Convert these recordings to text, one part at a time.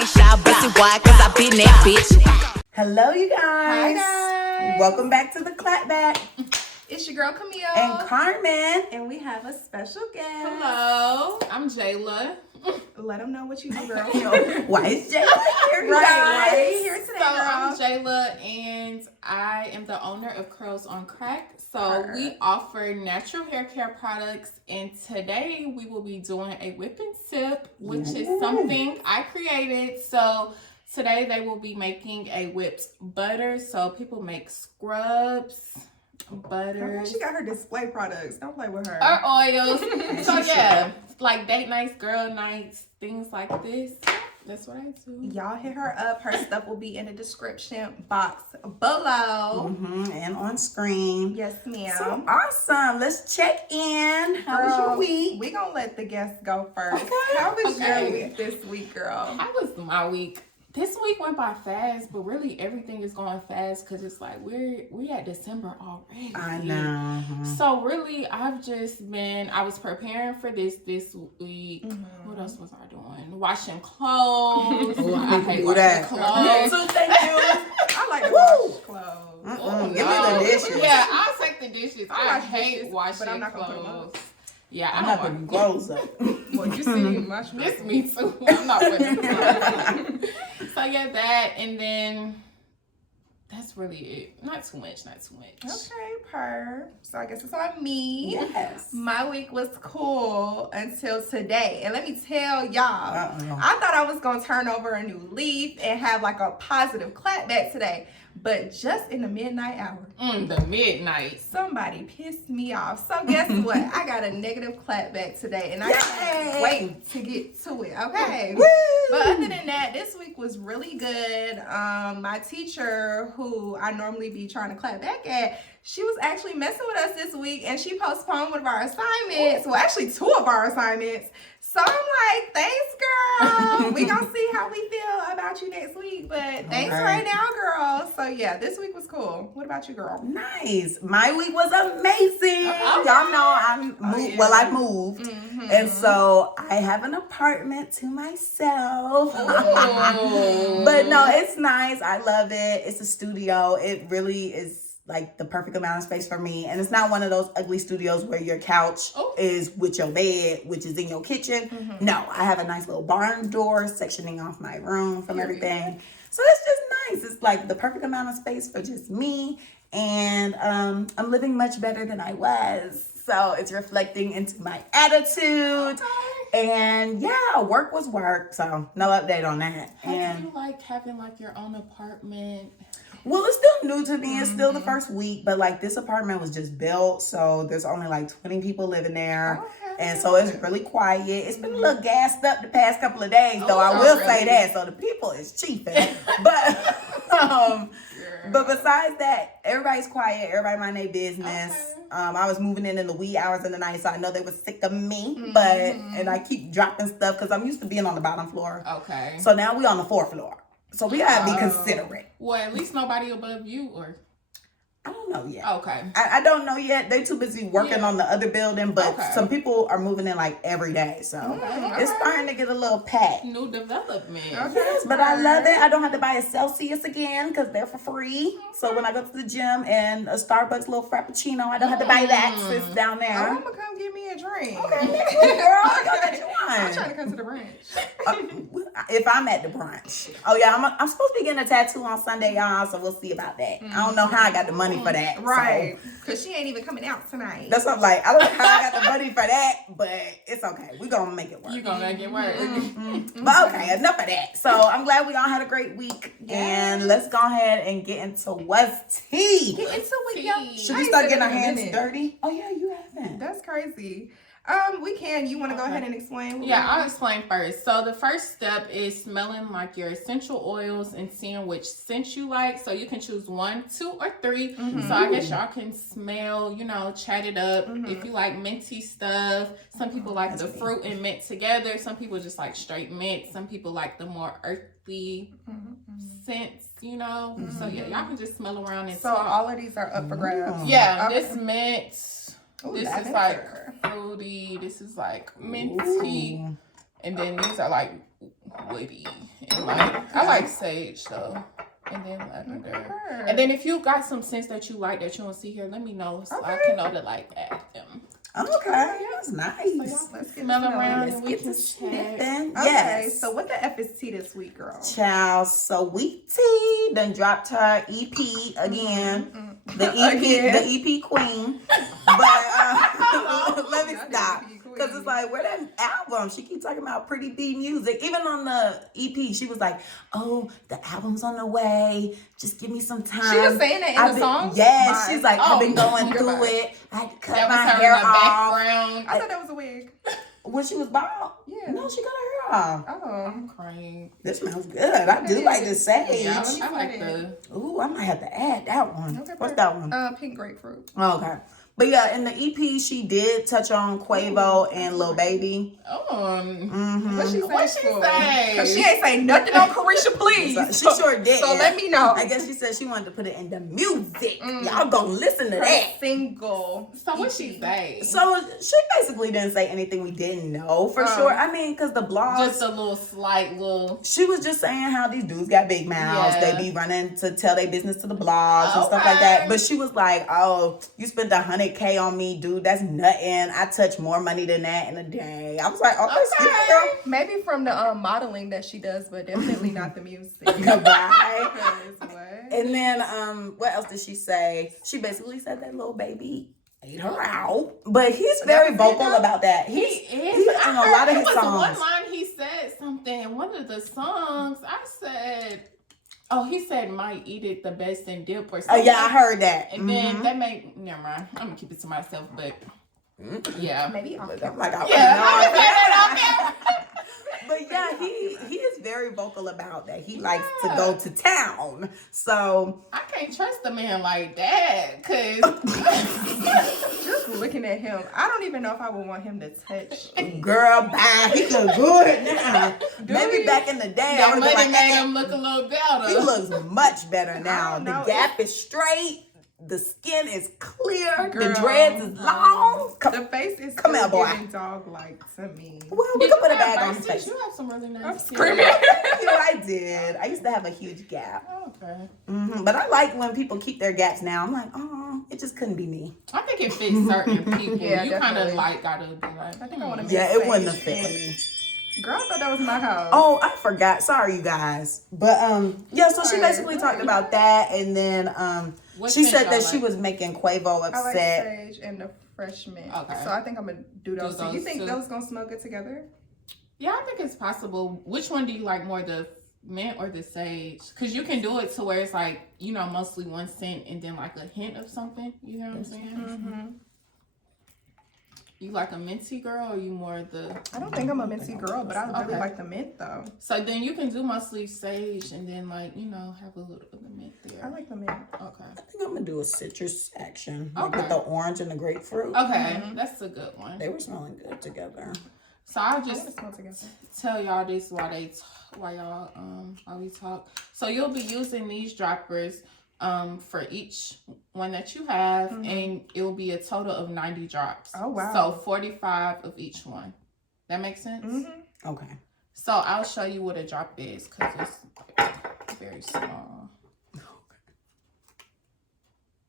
ain't shy, but it why? Cause I been that bitch. Hello, you guys. Hi, guys. Welcome back to the Clapback. It's your girl, Camille. And Carmen. And we have a special guest. Hello, I'm Jaila. Let them know what you do, girl. Why is Jaila here? Why are you here today, So girl? I'm Jaila, and I am the owner of curlsoncrackk. So we offer natural hair care products, and today we will be doing a whip and sip, which is something I created. So today they will be making a whipped butter. So people make scrubs, butter. Okay, she got her display products. Don't play with her. Or oils. So yeah, like date nights, girl nights, things like this. That's what I do. Y'all hit her up. Her stuff will be in the description box below. And on screen. Yes, ma'am. So awesome. Let's check in. How was your week? We gonna let the guests go first. Okay. How was Okay. your week this week, girl? How was my week? This week went by fast, but really everything is going fast because it's like we at December already. I know. So really, I was preparing for this week. What else was I doing? Washing clothes. I hate washing clothes. So thank you. I like to wash clothes. Give me the dishes. Yeah, I'll take the dishes. I wash hate dishes, washing but I'm not gonna put 'em clothes. up. Yeah, I'm not putting clothes up. Well, you see my This me too. I'm not putting clothes. So yeah, that, and then that's really it. Not too much. Okay, so I guess it's on me. Yes. My week was cool until today. And let me tell y'all, Uh-oh. I thought I was going to turn over a new leaf and have like a positive clapback today. But just in the midnight hour, The midnight. somebody pissed me off. So guess what? I got a negative clapback today. And I can't wait to get to it. Okay. But other than that, this week was really good. My teacher, who I normally be trying to clap back at, she was actually messing with us this week, and she postponed one of our assignments. Well, actually, two of our assignments. So I'm like, thanks, girl. We gonna see how we feel about you next week. But thanks right now, girl. So yeah, this week was cool. What about you, girl? Nice. My week was amazing. Okay. Y'all know I moved. And so I have an apartment to myself. But no, it's nice. I love it. It's a studio. It really is like the perfect amount of space for me. And it's not one of those ugly studios where your couch is with your bed, which is in your kitchen. No, I have a nice little barn door sectioning off my room from everything. So it's just nice. It's like the perfect amount of space for just me. And I'm living much better than I was. So it's reflecting into my attitude. And yeah, work was work. So no update on that. How do you like having like your own apartment? Well, it's still new to me. It's still the first week, but like this apartment was just built, so there's only like 20 people living there. And so it's really quiet. It's been a little gassed up the past couple of days, though. I will say that. So the people is chiefing. But besides that, everybody's quiet. Everybody mind their business. I was moving in the wee hours of the night, so I know they were sick of me. And I keep dropping stuff because I'm used to being on the bottom floor. Okay. So now we on the 4th floor. So we gotta be considerate. Well, at least nobody above you, or I don't know yet. okay. I don't know yet. They're too busy working on the other building, but some people are moving in like every day. So it's starting to get a little packed. New development. Yes, but I love it. I don't have to buy a Celsius again because they're for free. So when I go to the gym and a Starbucks little Frappuccino, I don't have to buy that. It's down there. I'm gonna come get me a drink. Okay, next week, girl. I got that you I'm want. trying to come to the brunch. If I'm at the brunch. Oh yeah, I'm supposed to be getting a tattoo on Sunday, y'all. So we'll see about that. I don't know how I got the money for that. Right. So. Because she ain't even coming out tonight. That's what I'm like. I don't know how I got the money for that, but it's okay. We're going to make it work. You gonna make it work. But okay, enough of that. So I'm glad we all had a great week. And let's go ahead and get into what's tea. Get into it, y'all. Should we start getting our hands dirty? Oh, yeah, you haven't. That's crazy. We can. You want to go ahead and explain? Yeah, I'll explain first. So the first step is smelling like your essential oils and seeing which scent you like. So you can choose 1, 2, or 3. So I guess y'all can smell, chat it up. If you like minty stuff, some people like the fruit and mint together. Some people just like straight mint. Some people like the more earthy scents, So yeah, y'all can just smell around and so all of these are up for grabs. Yeah, this mint. Ooh, this is like fruity. This is like minty. And then these are like woody. And I like sage though. And then lavender. And then if you got some scents that you like that you don't see here, let me know so I can know to like add them. Okay, that's nice. So let's get Smell around Let's and we get can to sniffing. Okay, Yes. so what the F is T this week, girl? Child, Sweetie done dropped her EP again. The EP queen. But let me stop. Because it's like, where that album? She keeps talking about Pretty B music. Even on the EP, she was like, oh, the album's on the way. Just give me some time. She was saying that in the song? Yes, she's like, I've been going through it. I had to cut my hair off. Background. I thought that was a wig. When she was bald? Yeah. No, she got her hair off. Oh. I'm crying. This smells good. I do like the sage. Yeah, I like the... Ooh, I might have to add that one. Okay, What's that one? Pink grapefruit. Okay. But yeah, in the EP, she did touch on Quavo and Lil Baby. What she say? Because she ain't say nothing on Carisha, please. She sure did. So let me know. I guess she said she wanted to put it in the music. Y'all gonna listen to that. Single. So what she say? So she basically didn't say anything we didn't know for sure. I mean, because the blogs. Just a little slight little. She was just saying how these dudes got big mouths. Yeah. They be running to tell their business to the blogs and stuff like that. But she was like, oh, you spent $100K on me, dude. That's nothing. I touch more money than that in a day. I was like, okay. Girl. Maybe from the modeling that she does, but definitely not the music. Goodbye. And then what else did she say? She basically said that Lil Baby ate her out. But he's very vocal about that. He is on a lot of his songs. One line he said something in one of the songs. I said, oh, he said might eat it the best in dip or something. Oh yeah, I heard that. And then that made never mind. I'm gonna keep it to myself, but yeah. Maybe I'll Like, but yeah, he is very vocal about that. He likes to go to town. So I can't trust a man like that, cause just looking at him, I don't even know if I would want him to touch. Girl, bye. He look good now. Maybe back in the day, that money made him look a little better. He looks much better now. The know. gap is straight. The skin is clear. Girl, the dreads is long. The face is Come here, boy. dog-like to me. Well, we can put a bag on his face. You have some really nice skin. Screaming. Yeah, I did. I used to have a huge gap. Okay. But I like when people keep their gaps now. I'm like, oh, it just couldn't be me. I think it fits certain people. Yeah, you kind of definitely. like gotta be like. I think I want to. Yeah, it wouldn't have fit me. Girl, I thought that was my house. Oh, I forgot. Sorry, you guys. But yeah, so she basically talked about that, and then she said that she was making Quavo upset. I like sage and the fresh mint. Okay. So I think I'm gonna do those. So you think two. those gonna smell good together? Yeah, I think it's possible. Which one do you like more, the mint or the sage? Because you can do it to where it's like, you know, mostly one scent and then like a hint of something. You know what I'm saying? Mm-hmm. You like a minty girl or you more the... I don't think I'm a minty girl, but I really like the mint though. So then you can do mostly sage and then like, you know, have a little of the mint there. I like the mint. Okay. I think I'm gonna do a citrus action, like Okay. with the orange and the grapefruit. Okay, that's a good one. They were smelling good together. So I'll I just want to smell together. tell y'all this while we talk. So you'll be using these droppers for each one that you have, and it will be a total of 90 drops. Oh wow. So 45 of each one. That makes sense? Mm-hmm. Okay. So I'll show you what a drop is because it's very small.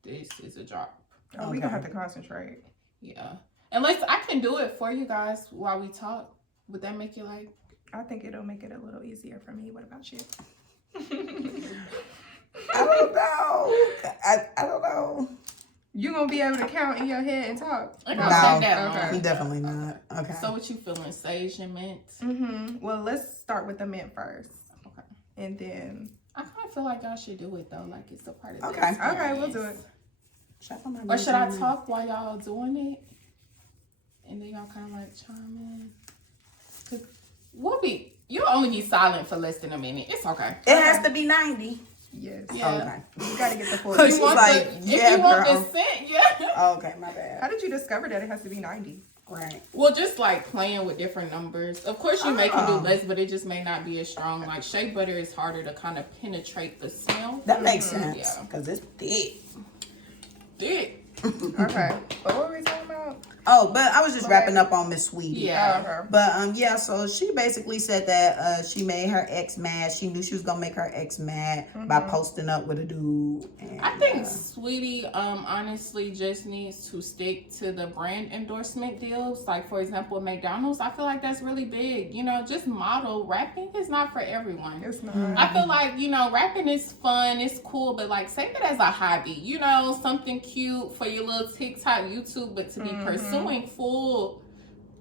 This is a drop. Oh, we gonna have to concentrate. Yeah. Unless I can do it for you guys while we talk. Would that make you like? I think it'll make it a little easier for me. What about you? I don't know. I don't know. You gonna be able to count in your head and talk? No, No, definitely not. Okay. So what you feeling? Sage and mint? Mm-hmm. Well, let's start with the mint first. Okay. And then... I kind of feel like y'all should do it though. Like it's a part of Okay. the Okay, we'll do it. Or should I talk while y'all doing it? And then y'all kind of like chime in? Cause you'll only be silent for less than a minute. It's okay. It has to be 90. Yes. Yeah. Okay. You gotta get the full... She's want like, if yeah, you want girl. the scent, yeah. Okay, my bad. How did you discover that it has to be 90? Right. Well, just like playing with different numbers. Of course, you may can do less, but it just may not be as strong. Like shea butter is harder to kind of penetrate the smell. That makes sense. Yeah. Because it's thick. Dick. Okay. But what were we talking about? about? Oh, but I was just wrapping up on Miss Sweetie. Yeah. But yeah, so she basically said that she made her ex mad. She knew she was gonna make her ex mad by posting up with a dude. And, I think Sweetie honestly just needs to stick to the brand endorsement deals. Like, for example, McDonald's, I feel like that's really big. You know, just model. Rapping is not for everyone. It's not. I feel like, you know, rapping is fun, it's cool, but like save it as a hobby. You know, something cute for your little TikTok, YouTube, but to be pursuing full,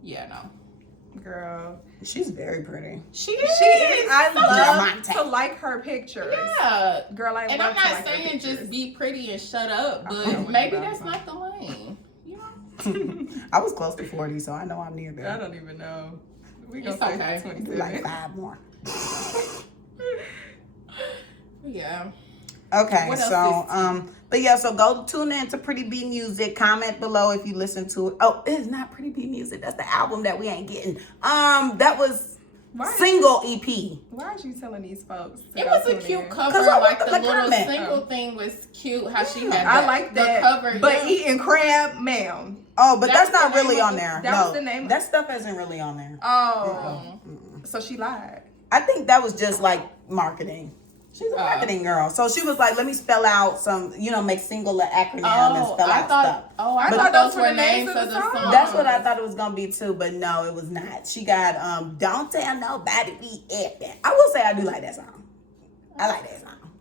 yeah, no. Girl. she's very pretty. She is. I love dramatic. to like her pictures. Yeah. Girl, I And love I'm to not like her saying pictures. just be pretty and shut up, but Oh, maybe God. that's not the lane. You know? I was close to 40, so I know I'm near I there. don't even know. We It's gonna okay. say 27. Like 5 more. Yeah. Okay, What else so but yeah, so go tune in to Pretty B Music. Comment below if you listen to it. Oh, it's not Pretty B Music. That's the album that we ain't getting. That was single EP. Why is you telling these folks? It was a cute cover. 'Cause I Like want the the little comment. single thing was cute. How she had I that, like the that. cover. But yeah. eating crab, ma'am. Oh, but That's that's not the name really of on the- there. that No, was the name? that stuff isn't really on there. Oh. So she lied. I think that was just like marketing. She's a marketing girl. So she was like, let me spell out some, make single acronym and spell out stuff. I thought those were names of the song. That's what I thought it was going to be too, but no, it was not. She got, Don't Tell Nobody We Effing. I will say I do like that song. I like that song.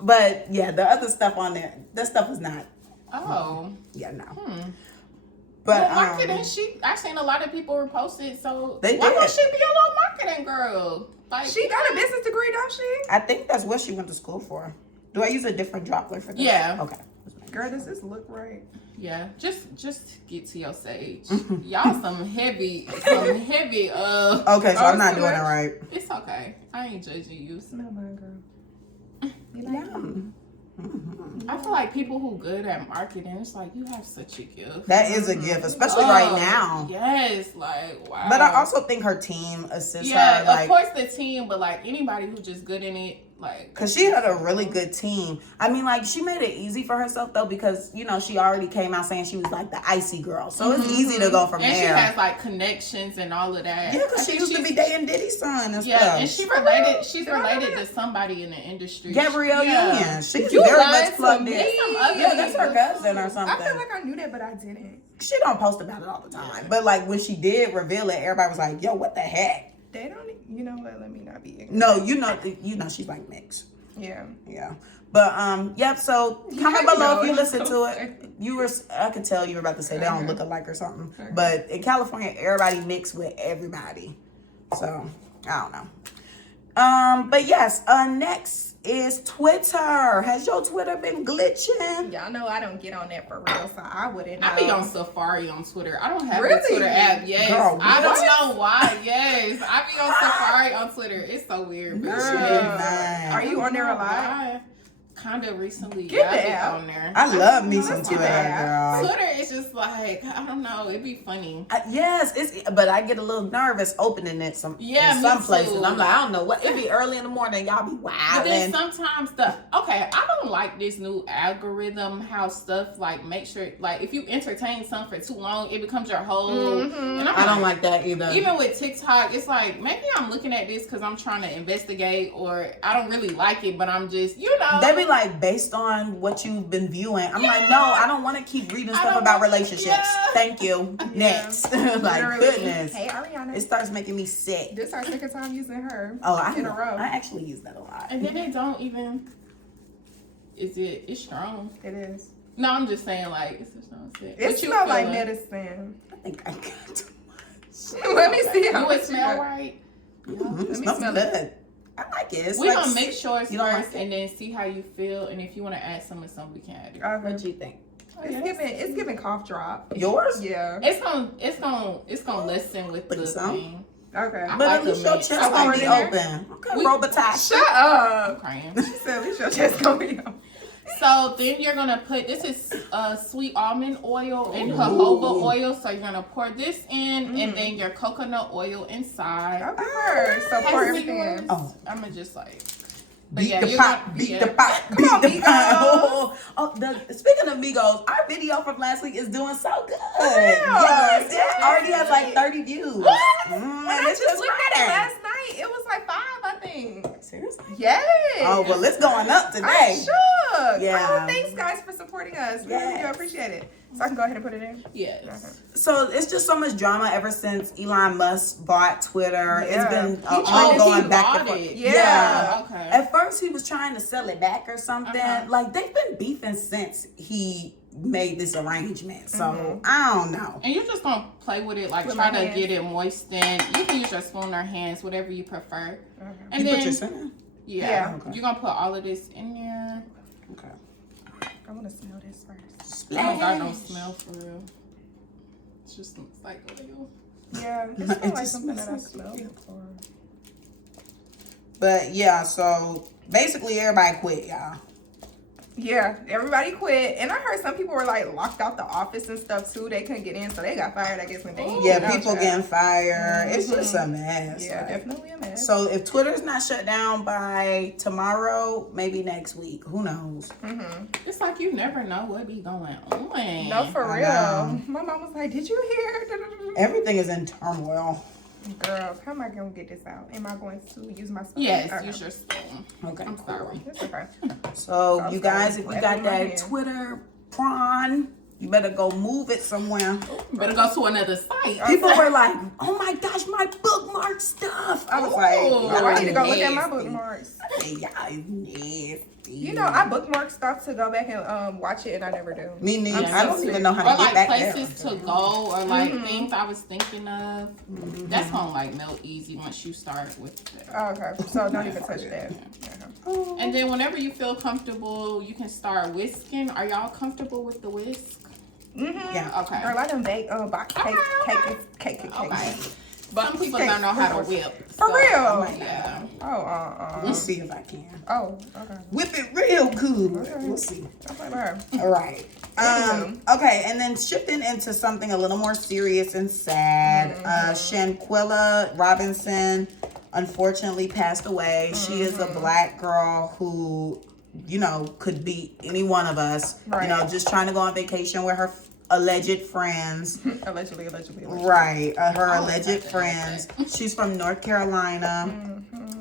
But yeah, the other stuff on there, that stuff was not. Oh. Yeah, no. But But marketing, I seen a lot of people repost it, so They why did. don't she be a little marketing girl? Like She got a business degree, don't she? I think that's what she went to school for. Do I use a different droplet for this? Yeah. Okay. Girl, does this look right? Yeah, just get to your stage. Y'all some heavy. Okay, so I'm not too doing it much? right. It's okay. I ain't judging you. No, my girl. You like it? I feel like people who good at marketing, it's like you have such a gift. That is a gift, especially Oh, right now. Yes, like wow. But I also think her team assists yeah, her. Like, of course the team, but like anybody who's just good in it, like because she had a really good team. I mean, like, she made it easy for herself, though, because, she already came out saying she was, like, the icy girl. So it's easy to go from and there. she has like connections and all of that. Yeah, because she used to be dating Diddy's son and Yeah, stuff. and she's related to somebody in the industry. Gabrielle Yeah. Union. She's You very lied much to plugged in. me. Yeah, that's her cousin or something. I feel like I knew that, but I didn't. She don't post about it all the time. But, like, when she did reveal it, everybody was like, yo, what the heck? They don't. You know what? Let me not be ignorant. No, she's, like, mixed. Yeah. Yeah. But yep, so comment below if you listen to it. I could tell you were about to say they don't look alike or something. But in California, everybody mixed with everybody. So I don't know. But yes, next is Twitter. Has your Twitter been glitching? Y'all know I don't get on that for real, so I wouldn't know. I be on Safari on Twitter. I don't have Really? the Twitter app. Yes. Girl, I don't what? know why. Yes. I be on Safari on Twitter. It's so weird. No, Girl. she didn't mind. Are you on there a lot? Kind of recently. Get I the be app. on there. I love me some Let's Twitter, get that. girl. Twitter is just like, I don't know. It'd be funny. Yes, but I get a little nervous opening it in Yeah, me some places. too. I'm like, I don't know what. It'd be early in the morning. Y'all be But then wild. sometimes I don't like this new algorithm, how stuff like make sure, like if you entertain something for too long, it becomes your whole. And I don't like that either. Even with TikTok, it's like maybe I'm looking at this because I'm trying to investigate, or I don't really like it, but I'm just, They be like, based on what you've been viewing. I'm like, no, I don't want to keep reading stuff about relationships. Yeah. Thank you. Next. Like, Literally. goodness. Hey, Ariana. It starts making me sick. This our second time using her. Oh, I in a row. actually use that a lot. And then they don't even. It's strong. It is. No, I'm just saying like it's a strong scent. It What you smells like feeling? medicine. I think I got too much. Let me see how Do much it smell you got. right? Mm-hmm. It me smells smell good. I like it. It's We're like, gonna make sure you don't first like it? and then see how you feel, and if you want to add some, we can add it. Okay. What do you think? It's giving cough drop. Yours? Yeah. It's gonna listen with Think the so? thing. Okay. I But like at least the your mint. chest I might want be it in there. open. Okay, Robitussin. Shut I'm up. crying. She said, at least your chest gonna be on. So then you're gonna put this is sweet almond oil and jojoba oil. So you're gonna pour this in, and then your coconut oil inside. Okay. So pour Pass me everything yours. in. Oh. I'm gonna just like Beat yeah, the you're pot, gonna- beat yeah. the pot, Come beat on, the Migos. pot. Speaking of Migos, our video from last week is doing so good. Yes, it already has like 30 views. What? Mm, When I this just is looked at it fire. last night, it was like 5, I think. Seriously? Yes. Oh, well, it's going up I'm today. shook. Yeah. Oh, thanks guys for supporting us. We really do Yes. appreciate it. So I can go ahead and put it in. Yes. So it's just so much drama ever since Elon Musk bought Twitter. Yeah. It's been He all tried- going he back bought and forth. it. Yeah. Okay. At first, he was trying to sell it back or something. Like, they've been beefing since he made this arrangement. So, I don't know. And you're just gonna play with it, like With try my to hands. get it moistened. You can use your spoon or hands, whatever you prefer. And You then put your cinnamon? Yeah. Okay. you're gonna put all of this in there. Okay. I want to smell this first. I don't got no smell for real. It just looks like oil. Yeah, It this smells like just something that I smells like smelled before. But, yeah, so basically everybody quit, y'all. Yeah, everybody quit. And I heard some people were like locked out the office and stuff too. They couldn't get in, so they got fired, I guess, when they Yeah, got people out. getting fired. It's just a mess. Yeah, Like, definitely a mess. so if Twitter's not shut down by tomorrow, maybe next week. Who knows? It's like you never know what be going on. No, for I real. know. My mom was like, "Did you hear?" Everything is in turmoil. Girl, how am I gonna get this out? Am I going to use my spoon? Yes, Okay. use your spoon. Okay, I'm sorry. It's okay. So you guys, if you Whatever got in my that hand. Twitter prawn, you better go move it somewhere. Better go to another site. People were like, "Oh my gosh, my bookmark stuff." I was like, Ooh. Oh, I need to go look at my nasty. bookmarks. Hey, y'all is nasty. You know, I bookmark stuff to go back and watch it, and I never do. Me neither. Yeah, I don't even know how to Or get like back places there. to go, or like things I was thinking of. That's gonna like melt easy once you start with that. Oh, okay, so don't even touch that. And then whenever you feel comfortable, you can start whisking. Are y'all comfortable with the whisk? Yeah. Okay. Girl, I done bake box cake. Okay. But some people don't know how to whip. For real? Yeah. We'll see if I can Oh, okay. whip it real good. We'll see. I'll play by her. All right. Okay, and then shifting into something a little more serious and sad. Shanquella Robinson unfortunately passed away. She is a black girl who, you know, could be any one of us. Right. You know, just trying to go on vacation with her alleged friends. Allegedly. Right, her alleged friends. She's from North Carolina.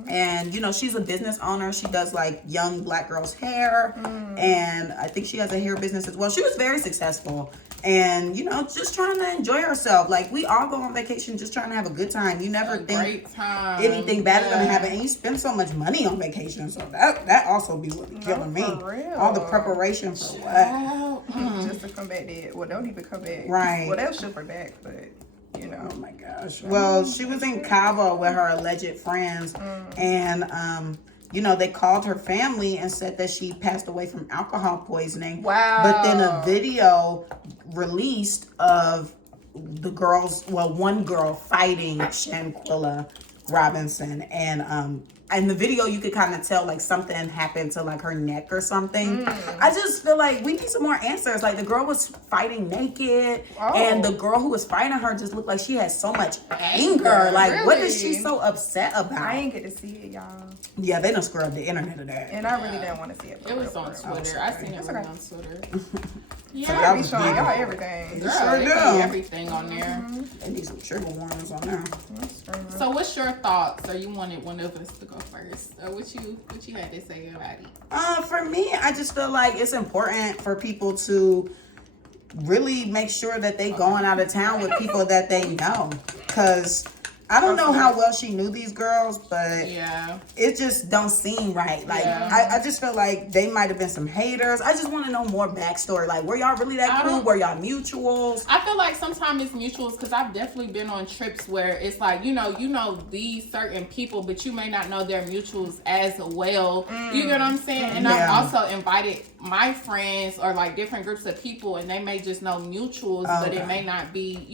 And, you know, she's a business owner. She does, like, young black girls' hair. And I think she has a hair business as well. She was very successful. And, you know, just trying to enjoy herself. Like, we all go on vacation just trying to have a good time. You never think Great time. anything bad is going to Yeah. happen. And you spend so much money on vacation. So that also be what be killing me. for real. All the preparation for what? Wow. Just to come back dead. Well, don't even come back. Right. Well, they'll ship her back, but, you know. Oh my gosh. Well, she was in Cabo with her alleged friends, and you know, they called her family and said that she passed away from alcohol poisoning. Wow. But then a video released of the girls, well, one girl fighting Shanquella Robinson, and in the video you could kind of tell like something happened to like her neck or something. I just feel like we need some more answers. Like the girl was fighting naked, and the girl who was fighting her just looked like she had so much anger. Like what is she Really? so upset about? I ain't get to see it, y'all. Yeah, they done scrubbed the internet of that. And I really didn't want to see it. It was on Twitter. I seen it okay. on Twitter. So Yeah. that I be was showing good. y'all everything. Girl, Sure they do. put everything on there. They need some trigger warnings on there. So what's your thoughts? Or you wanted one of us to go first? What you had to say about it? For me, I just feel like it's important for people to really make sure that they going out of town with people that they know. Cause I don't know how well she knew these girls, but Yeah. it just don't seem right. Like Yeah. I just feel like they might have been some haters. I just want to know more backstory. Like, were y'all really that I cool? don't- Were y'all mutuals? I feel like sometimes it's mutuals because I've definitely been on trips where it's like, you know these certain people, but you may not know their mutuals as well. You get what I'm saying? And Yeah. I've also invited my friends or like different groups of people, and they may just know mutuals, but Okay. it may not be,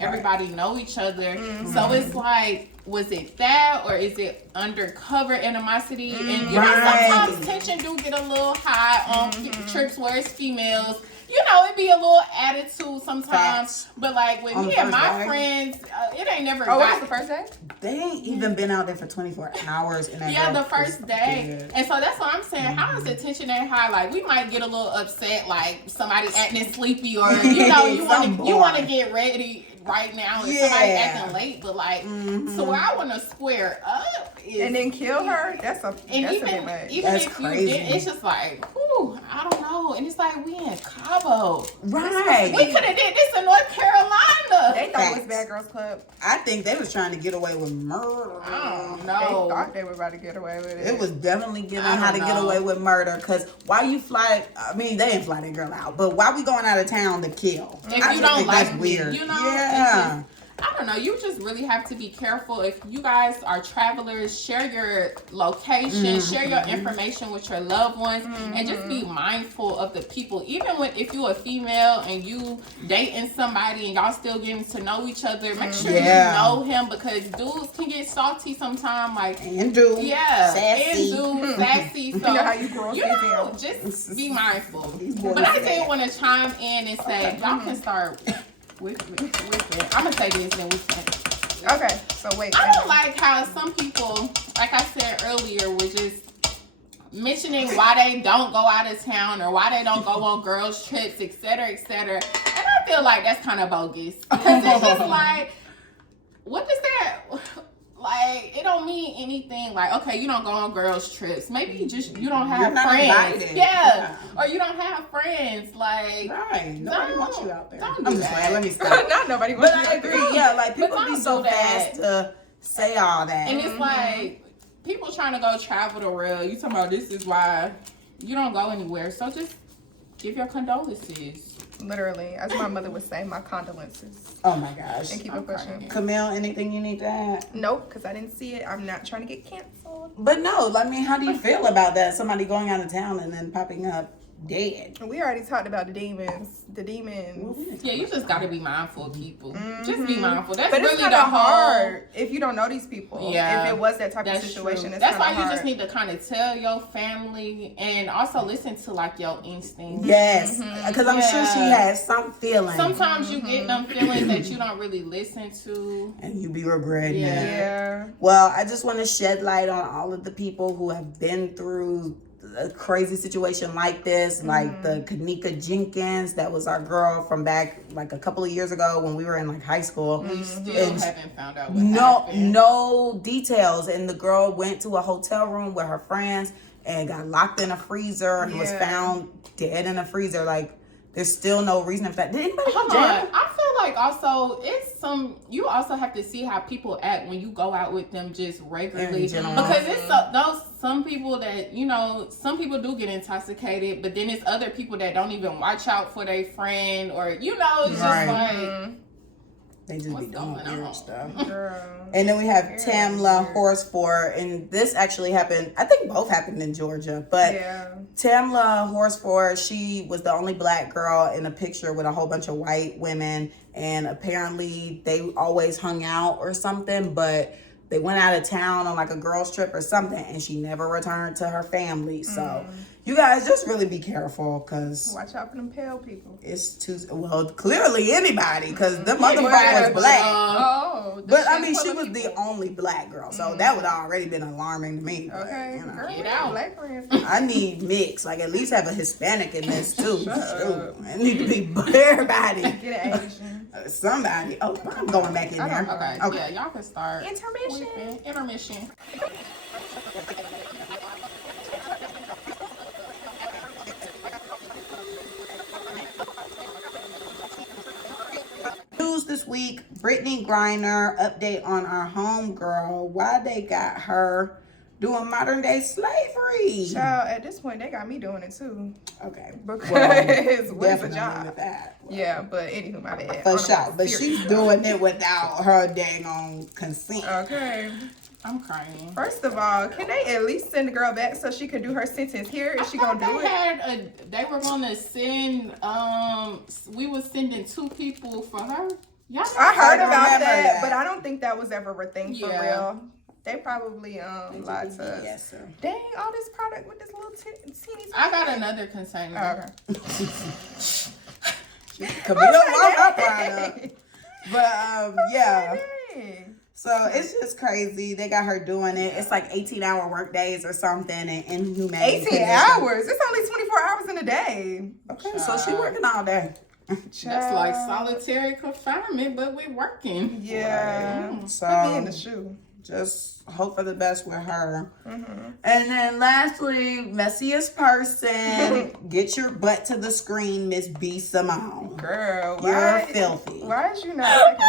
everybody know each other. So it's like, was it that or is it undercover animosity? And Right. sometimes tension do get a little high on trips where it's females. it be a little attitude sometimes. Facts. But like with On me the and first my day? friends, it ain't never Oh, got what's the first day? They ain't even been out there for 24 hours. And that the girl first is day. dead. And so that's what I'm saying. How is the tension that high? Like we might get a little upset, like somebody acting sleepy, or you want to get ready right now, and somebody acting late. But like, so where I want to square up is, And then kill her? That's a bit much. Even That's if crazy. you did, it's just like, whew, I don't know. And it's like we in Cabo, Right. We could have did this in North Carolina. They thought it was Facts. Bad Girls Club. I think they was trying to get away with murder. I don't They know. thought they were about to get away with it. It was definitely getting I how to don't get know. away with murder. Because why you fly? I mean, they didn't fly that girl out, but why we going out of town to kill? If I you just don't think like that's me, weird. yeah. I don't know. You just really have to be careful. If you guys are travelers, share your location, share your information with your loved ones, and just be mindful of the people. Even if you're a female and you dating somebody and y'all still getting to know each other, make sure you know him, because dudes can get salty sometimes. Like And do sassy. Sassy. So You know how you girls get down. just be mindful. But I did want to chime in and say y'all can start with it. I'm gonna say this and we can. Okay, so wait. I don't like how some people, like I said earlier, were just mentioning why they don't go out of town or why they don't go on girls' trips, etc., etc. And I feel like that's kind of bogus. Because it's just like, what does that... Like, it don't mean anything. Like, okay, you don't go on girls' trips. Maybe you don't have friends. Invited. Yeah. Or you don't have friends. Like, Right. Nobody wants you out there. Don't do I'm just that. playing. Let me stop. Not nobody But wants I you. agree. Yeah, like people But be don't so do that. fast to say all that. and it's like, people trying to go travel the world. You talking about this is why you don't go anywhere. So just give your condolences. Literally, as my mother would say, my condolences. Oh my gosh. And keep it pushing. Camille, anything you need to add? Nope, because I didn't see it. I'm not trying to get canceled. But no, I mean, how do you feel about that? Somebody going out of town and then popping up dead. We already talked about the demons. The demons. Yeah, you just got to be mindful of people. Just be mindful. That's But it's really kind the of whole... hard if you don't know these people. Yeah, If it was that type of That's situation, true. it's That's why kinda you just hard. need to kind of tell your family and also listen to like your instincts. Yes, because I'm sure she Yeah. has some feeling. Sometimes you get them feelings that you don't really listen to. And you be regretting Yeah. it. Yeah. Well, I just want to shed light on all of the people who have been through a crazy situation like this, like the Kanika Jenkins, that was our girl from back like a couple of years ago when we were in like high school. We still And haven't found out what happened. no details. And the girl went to a hotel room with her friends and got locked in a freezer and was Yeah. found dead in a freezer. Like, there's still no reason for that. Did anybody go Hold to on. jail? I feel like also you also have to see how people act when you go out with them just regularly. In general. Because it's some people that, some people do get intoxicated, but then it's other people that don't even watch out for their friend, or it's just like, They just what's be doing going weird on? stuff. Girl. And then we have Tamla Horsford, and this actually happened, I think both happened in Georgia, but Yeah. Tamla Horsford, she was the only black girl in a picture with a whole bunch of white women, and apparently they always hung out or something, but they went out of town on like a girls trip or something, and she never returned to her family. So you guys just really be careful, because Watch out for them pale people. it's too, well, clearly anybody, because the motherfucker was black. Oh. But I mean, she was the only black girl, so that would already been alarming to me. But, Okay. you know. Girl, Get we out. Black friends. I need mix, like at least have a Hispanic in this too. Shut up. Shoot. It need to be everybody, Get an Asian. somebody. Oh, I'm going back in I don't there. know. Okay, yeah, y'all can start. Intermission. Intermission. News this week: Brittany Griner update on our homegirl. Why they got her doing modern day slavery? Child, at this point, they got me doing it too. Okay, Because well, what is a definitely job? with that. Yeah, but anywho, my bad. For On a sure, but serious she's note. doing it without her dang on consent. Okay. I'm crying. First of all, can they at least send the girl back so she can do her sentence here? Is she gonna do it? They were gonna send. We were sending 2 people for her. Y'all I heard I about remember that, that. but I don't think that was ever a thing for Yeah. real. They probably lied to us. Yes, sir. Dang, all this product with this little teeny. I got another container. Okay. Camille love her product. But yeah. Dang. So it's just crazy. They got her doing it. It's like 18-hour work days or something, and inhumane. 18 hours? It's only 24 hours in a day. Okay, so she working all day. That's like solitary confinement, but we working. Yeah. Right. So put me in the shoe. Just hope for the best with her. Mm-hmm. And then lastly, Messiest Person, get your butt to the screen, Miss B. Simone. Girl, You're filthy. Why is you not taking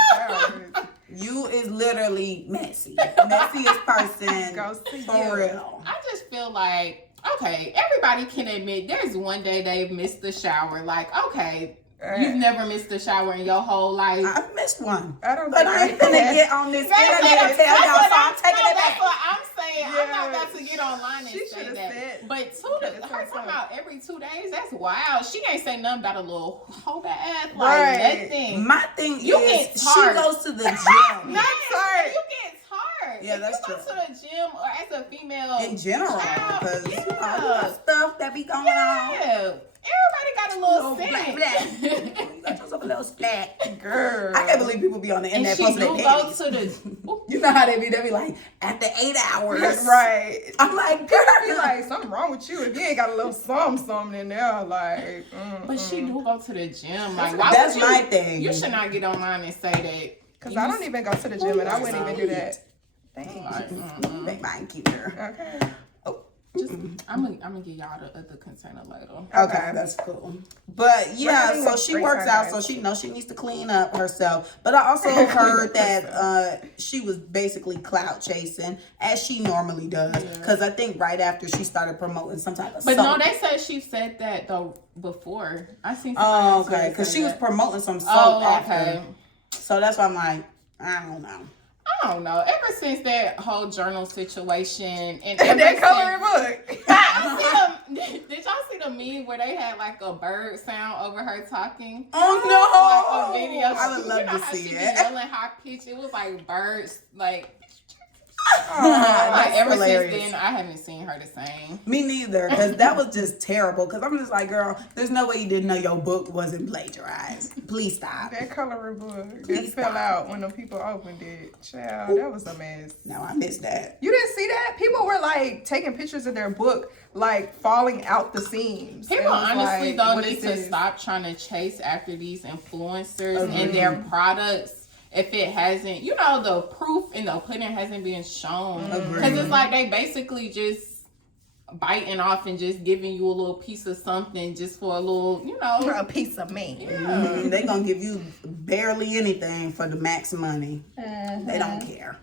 showers? You is literally messy. Messiest person Goes to for you. real. I just feel like, okay, everybody can admit there's one day they've missed the shower. Like, okay, you've never missed a shower in your whole life. I've missed one. I don't But think I ain't finna get on this internet and tell y'all, so I'm taking it That's back. what I'm saying. Yeah. I'm not about to get online and She say should've that. said- But her talking about every 2 days, that's wild. She ain't say nothing about a little whole ass, like Right. nothing. My thing You is, get she tired. goes to the gym. Not tired. You get tired. Yeah, if that's you true. go to the gym or as a female In general, child, because yeah. all the stuff that be going on. Yeah. Everybody got a little Black, scent. black. You got yourself a little splat. Girl. I can't believe people be on the And internet she posting do their go panties. to the You know how they be? They be like, after 8 hours. Right. I'm like, Be girl. like, something wrong with you if you ain't got a little something in there. Like, But she do go to the gym. Like, why That's would you, my thing. You should not get online and say that. because I don't even go to the gym and I wouldn't even do that. Thanks. Like, Make mine cuter. Okay. just, I'm gonna give y'all the other container later. Okay, that's cool. But yeah, having so a she great works time, out, guys. so she knows she needs to clean up herself. But I also heard that she was basically clout chasing, as she normally does. Because I think right after she started promoting some type of But no, soap. they said she said that though before. I seen. Oh, somebody okay. say Because she was that. promoting some soap Oh, after. okay. So that's why I'm like, I don't know. I don't know. Ever since that whole journal situation and That coloring book. Did y'all see the meme where they had like a bird sound over her talking? Oh, no. Like a video. I would love you know to how see she be it. yelling high pitch? It was like birds, like. That's Ever hilarious. since then, I haven't seen her the same. Me neither, because that was just terrible. Because I'm just like, girl, there's no way you didn't know your book wasn't plagiarized. Please stop. That coloring book Please just fell stop. out when the people opened it. Child, that was a mess. No, I missed that. You didn't see that? People were like taking pictures of their book, like falling out the seams. People It was honestly like, don't what need is to this? stop trying to chase after these influencers and their products if it hasn't, you know, the proof in the pudding hasn't been shown. Because it's like they basically just biting off and just giving you a little piece of something just for a little, you know. A piece of me. Yeah. They gonna give you barely anything for the max money. They don't care.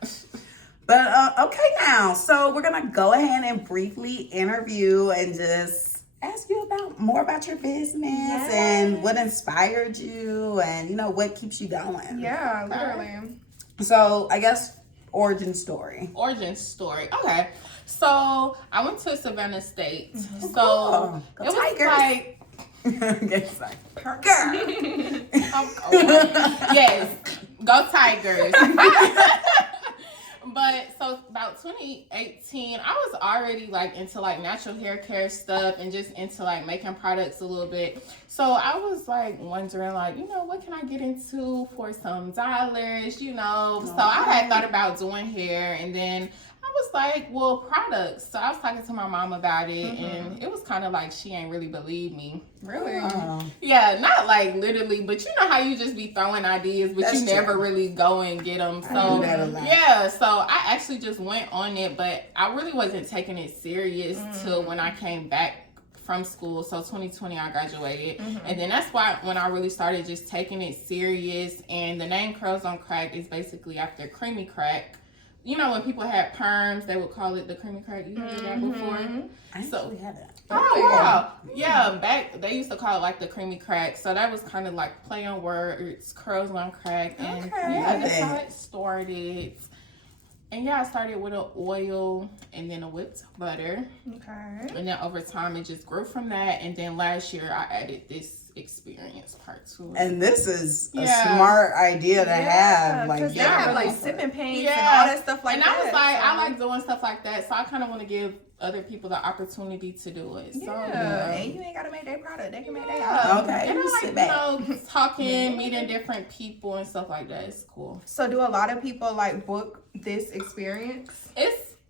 But okay, now, so we're gonna go ahead and briefly interview and just ask you more about your business and what inspired you and, you know, what keeps you going. Yeah, literally. So I guess origin story. Origin story. Okay. So I went to Savannah State. So Cool. Go it was Tigers. like Yes, like, yes, go Tigers. But so about 2018, I was already like into like natural hair care stuff and just into like making products a little bit. So I was like wondering like, you know, what can I get into for some dollars, you know? So I had thought about doing hair and then I was like, well, products. So I was talking to my mom about it and it was kind of like she ain't really believe me. Really? Yeah, not like literally, but you know how you just be throwing ideas, but That's you never true. really go and get them. I So do that a lot. yeah, so I actually just went on it, but I really wasn't taking it serious till when I came back from school. So 2020 I graduated, and then that's why when I really started just taking it serious. And the name Curls on Crack is basically after creamy crack. You know, when people had perms, they would call it the creamy crack. You heard of that before? I actually had that. Oh, wow. Yeah, back, they used to call it like the creamy crack. So that was kind of like play on words, curls on crack. And yeah, that's how it started. And yeah, I started with an oil and then a whipped butter. Okay. And then over time, it just grew from that. And then last year, I added this experience part to it. And this is a Yeah. smart idea to have. Like, because they yeah, have like really. sipping paints and Yeah. all that stuff like and that. I was like, so- I like doing stuff like that. So I kind of want to give other people the opportunity to do it. So, and you ain't gotta make their product; they can make their own. Okay, and I sit like, back. talking, meeting different people and stuff like that. It's cool. So, do a lot of people like book this experience?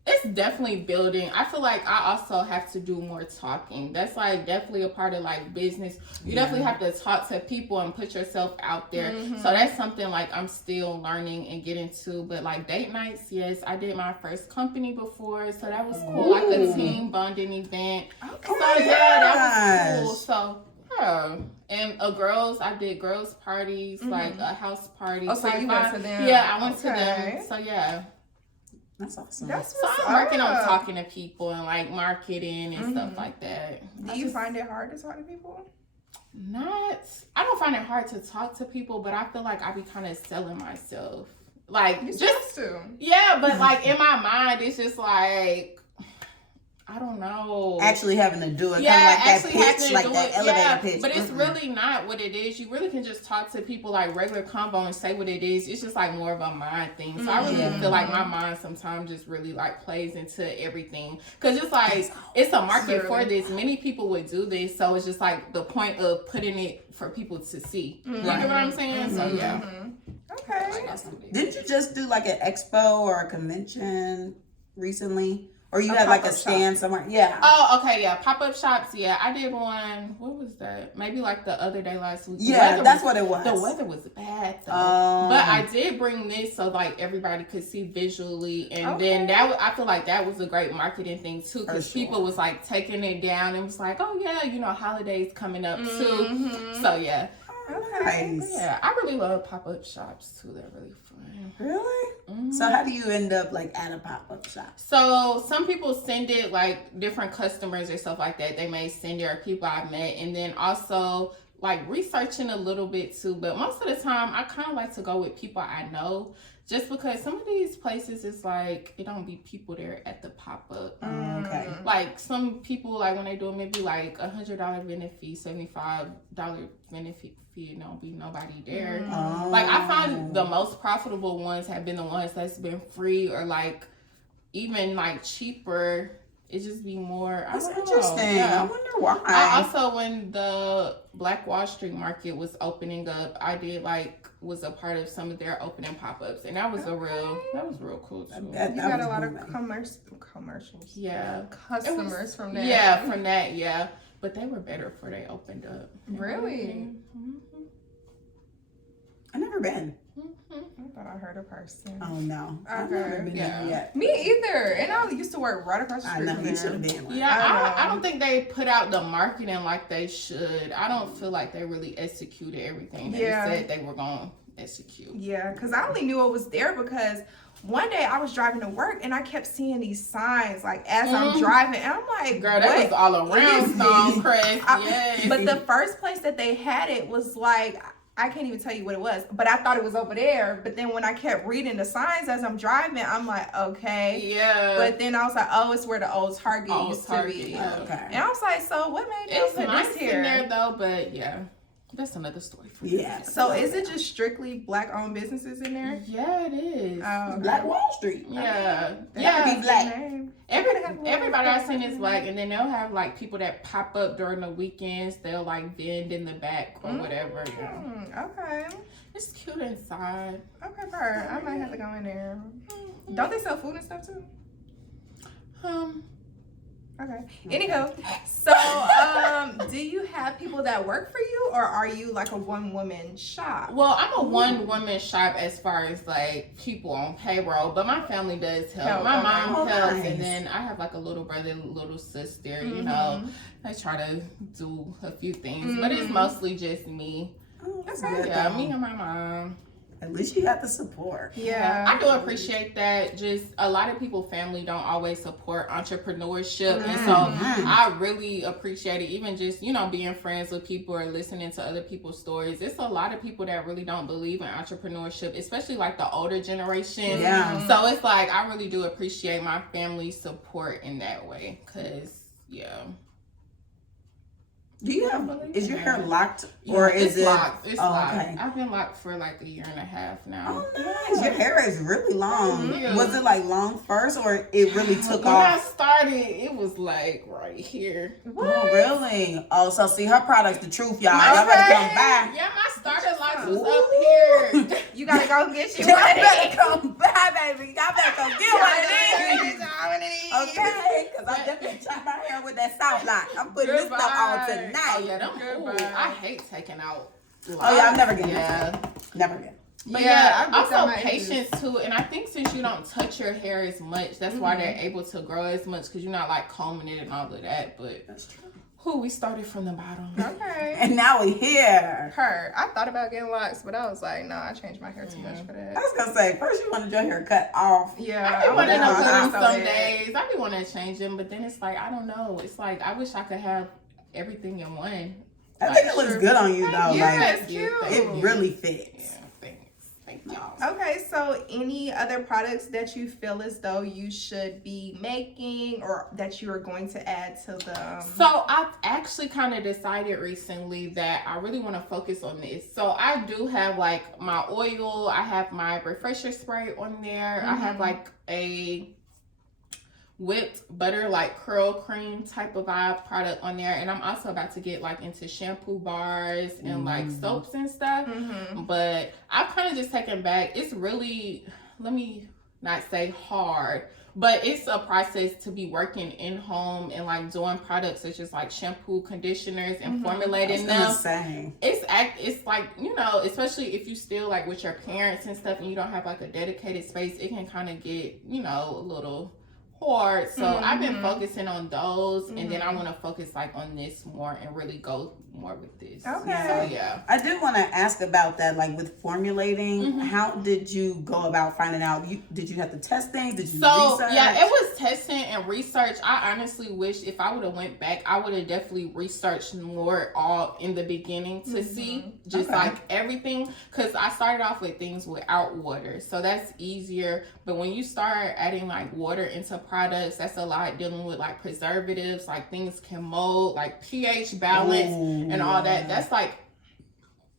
It's definitely building. I feel like I also have to do more talking. That's like definitely a part of like business. You definitely have to talk to people and put yourself out there. So that's something like I'm still learning and getting to. But like date nights, yes, I did my first company before, so that was cool. Like a team bonding event. Okay. So that was cool. So yeah. And I did girls parties, like a house party. Oh, so you went to them? Yeah, I went to them. So yeah. That's awesome. That's So what's I'm working on up. talking to people and like marketing and stuff like that. Do you find it hard to talk to people? I don't find it hard to talk to people, but I feel like I be kind of selling myself. Like You just supposed to. yeah, but like in my mind, it's just like I don't know. Actually having to do it, Yeah, kind of like that actually having pitch, to like do that it. elevator Yeah, pitch. but it's really not what it is. You really can just talk to people like regular convo and say what it is. It's just like more of a mind thing. So I really feel like my mind sometimes just really like plays into everything. Because it's like, it's a market for this. Many people would do this. So it's just like the point of putting it for people to see. You know what I'm saying? So yeah. Okay. Didn't you just do like an expo or a convention recently? Or you A had like a pop-up stand somewhere? Yeah. Oh, okay, yeah. Pop-up shops, yeah. I did one, what was that? Maybe like the other day last week. Yeah, that's what it was. The weather was bad though. Oh. But I did bring this so like everybody could see visually. And then I feel like that was a great marketing thing too. Because people was like taking it down and was like, oh yeah, you know, holidays coming up too. So yeah. Okay. Nice. Yeah, I really love pop-up shops too. They're really fun. Really? So how do you end up like at a pop-up shop? So some people send it like different customers or stuff like that. They may send it or people I've met, and then also like researching a little bit too. But most of the time, I kind of like to go with people I know, just because some of these places is like it don't be people there at the pop-up. Okay. Like some people like when they do it, maybe like $100 vendor fee, $75 vendor fee. Don't be nobody there. Like I find the most profitable ones have been the ones that's been free or like even like cheaper. It just be more. That's I don't interesting. know. Yeah. I wonder why. I also, when the Black Wall Street market was opening up, I did was a part of some of their opening pop-ups, and that was real cool too. You got a lot of commercials. Yeah, Customers from that. Yeah, from that. Yeah, but they were better before they opened up. Really? I've never been. I thought I heard a person. Oh no. I've Okay. never been there yet. Me either. And I used to work right across the I street know from you there. should have been. Like, Yeah, I don't think they put out the marketing like they should. I don't feel like they really executed everything they said they were going to execute. Yeah, because I only knew it was there because one day I was driving to work and I kept seeing these signs like as I'm driving, and I'm like, girl, that was all around Stonecrest. Yes. But the first place that they had it was like, I can't even tell you what it was, but I thought it was over there. But then when I kept reading the signs as I'm driving, I'm like, okay. Yeah. But then I was like, oh, it's where the old Target used to be. Yeah. okay. And I was like, so what made them It's put nice this in here? there though, but yeah, that's another story for you. Yeah. So is it just strictly Black-owned businesses in there? Yeah, it is. Oh, Black Wall Street. Yeah. Yeah. Be black. Everybody I've seen is black, and then they'll have like people that pop up during the weekends. They'll like vend in the back or whatever. Yeah. Okay. It's cute inside. Okay, Bert. I might have to go in there. Don't they sell food and stuff too? Okay. Anywho, so do you have people that work for you, or are you like a one-woman shop? Well, I'm a one-woman shop as far as like people on payroll, but my family does help. My mom helps, nice. and then I have like a little brother, little sister. You know, I try to do a few things, but it's mostly just me. Oh, that's Okay. good, Yeah, though. me and my mom. At least you got the support. Yeah. I do appreciate that. Just a lot of people, family don't always support entrepreneurship. And so I really appreciate it. Even just, you know, being friends with people or listening to other people's stories. It's a lot of people that really don't believe in entrepreneurship, especially like the older generation. Yeah. So it's like, I really do appreciate my family's support in that way. Cause yeah. Do you have? Is your hair locked or is it locked? It's locked. Okay. I've been locked for like a year and a half now. Oh, nice. Your hair is really long. Yeah. Was it like long first, or it really took When I off? started, it was like right here. Oh, really? Oh, so see, her product's the truth, y'all. Y'all better come back. Yeah, my starter locks was up here. You gotta go get you Y'all one. better come back, baby. Y'all better come get one of these. Okay, because I definitely chop my hair with that soft lock. I'm putting this stuff on tonight. Oh yeah, I hate taking out. Oh yeah, I'm never getting Yeah. Never again. But Yeah, yeah, I've got also my patience too. And I think since you don't touch your hair as much, that's why they're able to grow as much because you're not like combing it and all of that. But That's true. we started from the bottom. Okay. And now we here. Her. I thought about getting locks, but I was like, no, I changed my hair too much for I that. was gonna say, first you wanted your hair cut off. Yeah. I be wanting to put them so some bad. days. I be wanting to change them, but then it's like I don't know. It's like I wish I could have everything in one. I think it looks good on you though. Yeah, Like it's cute. it really fits. Yeah, thank y'all. Okay, so any other products that you feel as though you should be making or that you are going to add to the So I've actually kind of decided recently that I really want to focus on this. So I do have like my oil, I have my refresher spray on there. I have like a whipped butter like curl cream type of vibe product on there, and I'm also about to get like into shampoo bars and like soaps and stuff. But I've kind of just taken back. It's really, let me not say hard, but it's a process to be working in home and like doing products such as like shampoo, conditioners, and formulating them. It's like, you know, especially if you still like with your parents and stuff and you don't have like a dedicated space, it can kind of get, you know, a little hard. So I've been focusing on those, and then I want to focus like on this more and really go more with this. Okay. So yeah. I did want to ask about that, like with formulating. How did you go about finding out? Did you have to test things? Did you research? Yeah, it was testing and research. I honestly wish if I would have went back, I would have definitely researched more all in the beginning to see just like everything, because I started off with things without water, so that's easier. But when you start adding like water into products, that's a lot dealing with like preservatives, like things can mold, like pH balance and all that. That's like,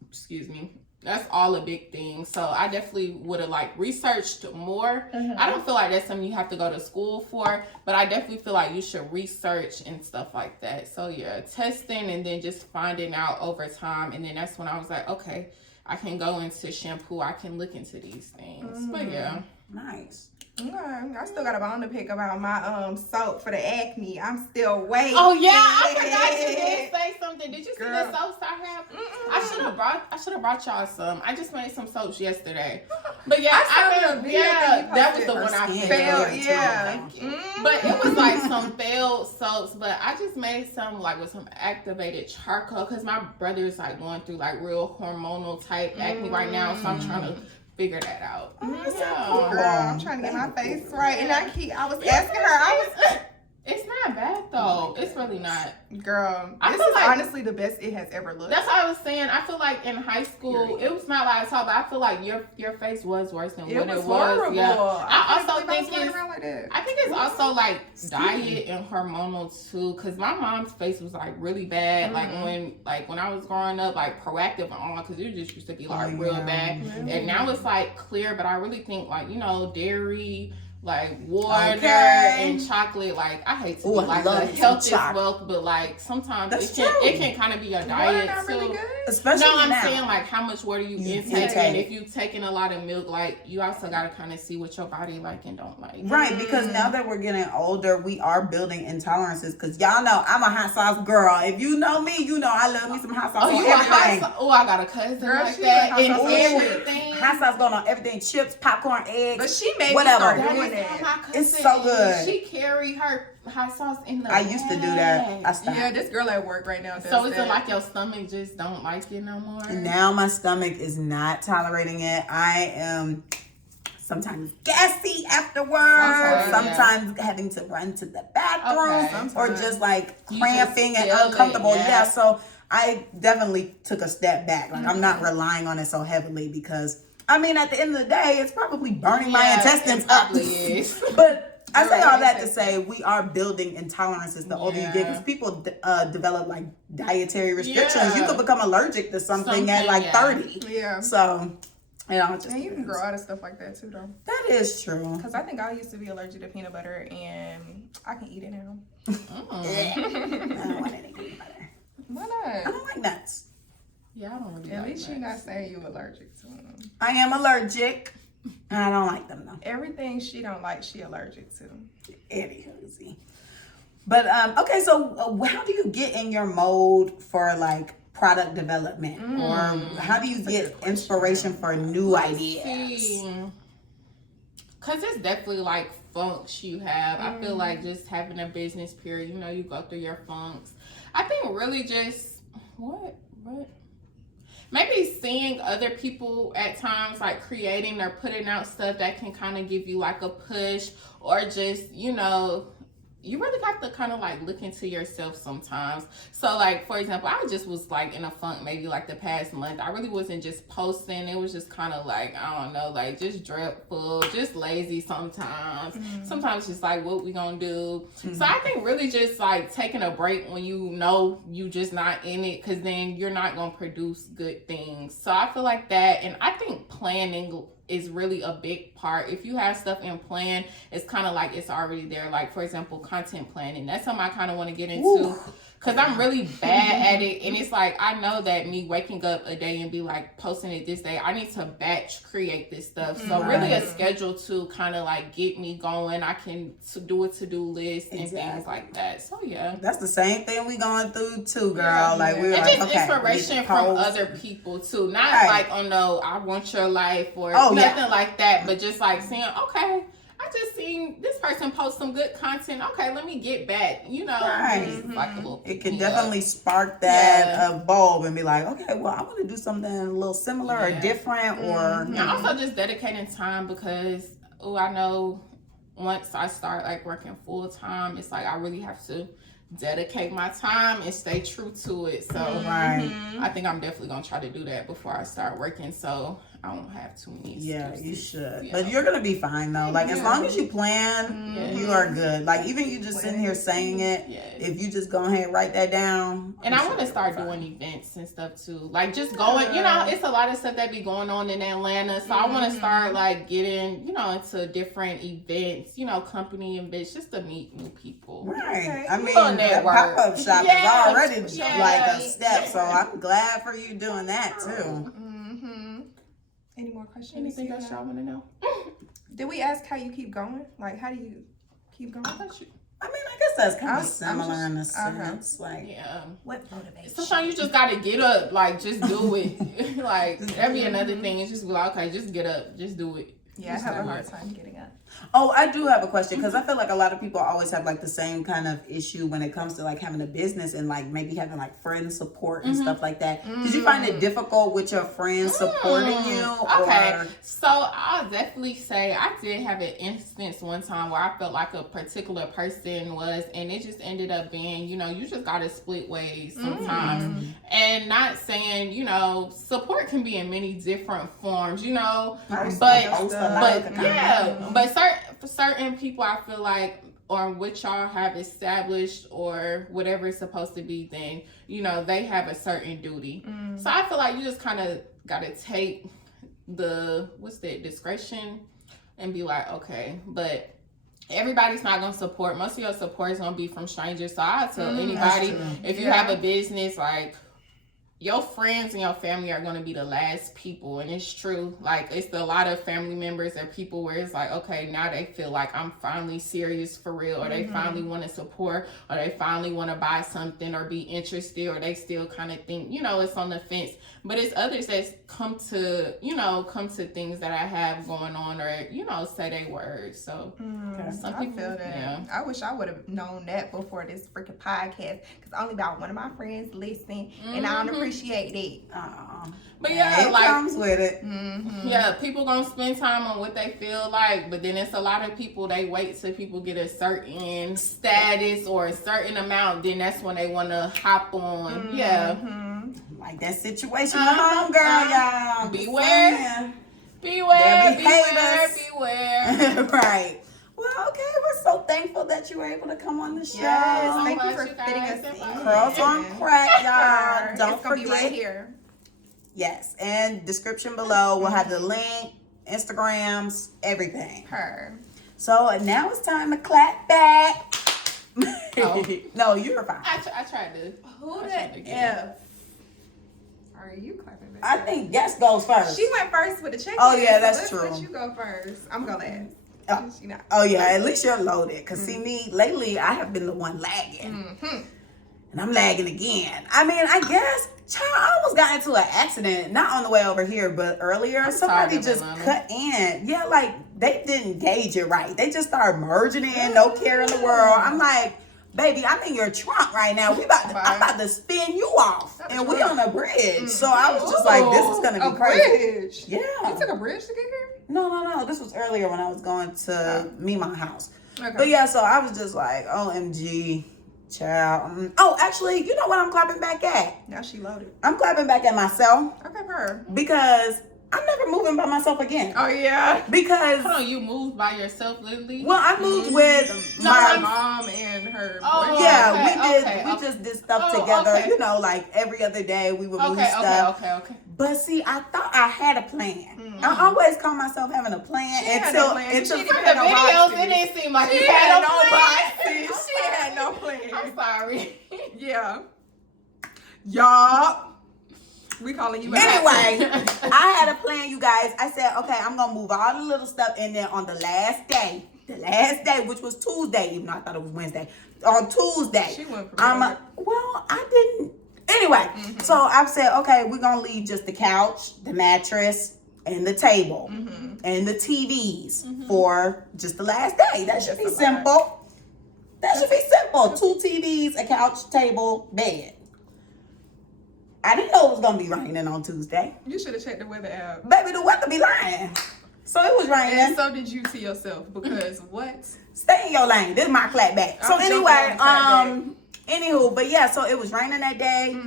excuse me, that's all a big thing. So I definitely would have like researched more. I don't feel like that's something you have to go to school for, but I definitely feel like you should research and stuff like that. So yeah, testing and then just finding out over time. And then that's when I was like, okay, I can go into shampoo. I can look into these things. But yeah. Nice. Okay, I still got a bone to pick about my soap for the acne. I'm still waiting. Oh yeah, I forgot you did say something. Did you see Girl. the soaps I have? I should have brought y'all some. I just made some soaps yesterday. But yeah, I saw the video that you that was the posted. one I Skin failed. good, too. Yeah. Thank you. But it was like some failed soaps, but I just made some like with some activated charcoal because my brother is like going through like real hormonal type acne right now, so I'm trying to figure that out. Girl, I'm trying to get my face right, and I was asking her. It's not bad though. It's really not. Girl, I this feel is like- honestly the best it has ever looked. That's what I was saying. I feel like in high school, it was not like talk, but I feel like your face was worse than what it was. horrible. Yeah. I can't also believe think was running it's, around like that. I think it's also like diet and hormonal too. Cause my mom's face was like really bad. Like when I was growing up, like proactive and all, cause it just used to be like real bad. And now it's like clear, but I really think like, you know, dairy, like water and chocolate, like I hate to be like the health is wealth, but like sometimes it can kind of be a diet not too. really good? Especially No, I'm now. saying like how much water you intake, and if you taking a lot of milk, like you also gotta kind of see what your body like and don't like. Right, because now that we're getting older, we are building intolerances. Because y'all know I'm a hot sauce girl. If you know me, you know I love me some hot sauce on you a hot everything. sauce? Oh, I got a cousin Girl, like she that, like and hot sauce on everything. Hot sauce going on everything: chips, popcorn, eggs. But she made whatever. me start doing That is that. my cousin. It's so good. She carry her hot sauce in the I used to do that. I stopped. Yeah, this girl at work right now does So is that. it like your stomach just don't like it no more? And now my stomach is not tolerating it. I am sometimes gassy afterwards, sometimes having to run to the bathroom, or just like cramping and uncomfortable. Yeah, so I definitely took a step back. Like I'm not relying on it so heavily because I mean, at the end of the day, it's probably burning my intestines up. Is. But I say all that to say we are building intolerances the older you get, because people develop like dietary restrictions. Yeah. You could become allergic to something at like 30. Yeah. So, you know, And you can grow out of stuff like that too, though. That is true. Because I think I used to be allergic to peanut butter, and I can eat it now. I don't want any peanut butter. Why I not? don't like nuts. Yeah, I don't really At like least you're nuts. not saying you're allergic to them. I am allergic, and I don't like them though. Everything she don't like, she allergic to. Anywho, but okay, so how do you get in your mode for like product development, or how do you get inspiration for new ideas? Because it's definitely like funks you have. I feel like just having a business period, you know, you go through your funks. I think really just what maybe seeing other people at times like creating or putting out stuff that can kind of give you like a push, or just, you know, you really have to kind of like look into yourself sometimes. So like, for example, I just was like in a funk maybe like the past month. I really wasn't just posting. It was just kind of like, I don't know, like just dreadful, just lazy sometimes. Sometimes just like, what we gonna do? So I think really just like taking a break when you know you just not in it, because then you're not gonna produce good things. So I feel like that. And I think planning is really a big part. If you have stuff in plan, it's kind of like it's already there. Like, for example, content planning. That's something I kind of want to get into, because I'm really bad at it. And it's like, I know that me waking up a day and be like posting it this day, I need to batch create this stuff. So really a schedule to kind of like get me going. I can do a to-do list and things like that. So yeah, That's the same thing we going through too, girl. Like we're and like, just okay, inspiration from other people too. Not like, oh no, I want your life, or nothing like that, but just like saying, okay, I just seen this person post some good content. Okay, let me get back. You know, like a little. It can definitely spark that bulb and be like, okay, well, I want to do something a little similar or different, or. And also just dedicating time, because I know once I start like working full time, it's like I really have to dedicate my time and stay true to it. So I think I'm definitely gonna try to do that before I start working, so I won't have too many excuses. Yeah, you should. But you're gonna be fine though. Like as long as you plan, you are good. Like even you just sitting here saying it, if you just go ahead and write that down. And I want to start doing events and stuff too. Like just going, you know, it's a lot of stuff that be going on in Atlanta. So I want to start like getting, you know, into different events, you know, company events, just to meet new people. Right. I mean, that pop-up shop is already like a step. So I'm glad for you doing that too. Any more questions? Anything else y'all want to know? Did we ask how you keep going? Like, how do you keep going? I mean, I guess that's kind of similar in a sense. Like, What motivates? Sometimes you just gotta get up, like just do it. Like that'd be another thing. It's just be like, okay, just get up, just do it. Yeah, I have a hard time getting up. Oh, I do have a question, because I feel like a lot of people always have like the same kind of issue when it comes to like having a business and like maybe having like friend support and stuff like that. Did you find it difficult with your friends supporting you? Okay, or? so I'll definitely say I did have an instance one time where I felt like a particular person was, and it just ended up being, you know, you just gotta split ways sometimes. And not saying, you know, support can be in many different forms, you know, but certain people I feel like, or what y'all have established or whatever it's supposed to be, then, you know, they have a certain duty. So I feel like you just kind of got to take the, discretion and be like, okay, but everybody's not going to support. Most of your support is going to be from strangers. So I tell anybody, if you have a business, like, your friends and your family are going to be the last people. And it's true. Like, it's a lot of family members or people where it's like, okay, now they feel like I'm finally serious for real, or they finally want to support, or they finally want to buy something or be interested, or they still kind of think, you know, it's on the fence. But it's others that come to things that I have going on, or, you know, say they words. So some people feel that. Yeah. I wish I would have known that before this freaking podcast, because only about one of my friends listen, and I don't appreciate it. But yeah, it like comes with it. Yeah, people gonna spend time on what they feel like, but then it's a lot of people, they wait till people get a certain status or a certain amount, then that's when they want to hop on. Like that situation with homegirl, y'all. Beware. Beware. Beware. Right. Well, okay, we're so thankful that you were able to come on the show. Yes, thank you much, for you guys. fitting us in. Curls on crack, y'all. Don't it's gonna forget. be right here. Yes, and description below we'll have the link, Instagrams, everything. Her. So now it's time to clap back. Oh. No, you were fine. I tried to. Who I the tried to get F? Are you clapping back? I think guest goes first. She went first with the check. Oh, yeah, that's let's true. Let you go first. I'm gonna last. Oh. She not. Oh yeah, at least you're loaded. Cause see me lately, I have been the one lagging, and I'm lagging again. I mean, I guess, child, I almost got into an accident, not on the way over here, but earlier. Somebody tired of just Atlanta. cut in. Yeah, like they didn't gauge it right. They just started merging in, no care in the world. I'm like, baby, I'm in your trunk right now. I'm about to spin you off, and we on a bridge. So I was just like, this is gonna be crazy. Bridge. Yeah. You took a bridge to get here? No. This was earlier when I was going to my house. Okay. But yeah, so I was just like, OMG, child. Oh, actually, you know what I'm clapping back at? Now she loaded. I'm clapping back at myself Okay, her. because I'm never moving by myself again. Oh yeah. Because, Hold on, you moved by yourself, literally? well, I moved with My my mom and her. Oh, boyfriend. yeah, okay, we just did stuff Oh, together. okay. You know, like every other day we would move Okay, stuff. okay. But see, I thought I had a plan. I always call myself having a plan She had until no plan. until She From had the no videos, boxes. it didn't seem like She you had had no no plan. boxes. She had no plan. I'm sorry. Yeah. Y'all. We calling you out. Anyway, I had a plan, you guys. I said, okay, I'm gonna move all the little stuff in there on the last day, which was Tuesday, even though I thought it was Wednesday. On Tuesday, She went well, I didn't. Anyway, so I said, okay, we're gonna leave just the couch, the mattress, and the table, and the TVs for just the last day. That should be simple. That should be simple. 2 TVs, a couch, table, bed. I didn't know it was gonna be raining on Tuesday. You should have checked the weather app. Baby, the weather be lying. So it was raining. And so did you to yourself because what? Stay in your lane. This is my clapback. So I'm anyway, jumping anywho, but yeah, so it was raining that day,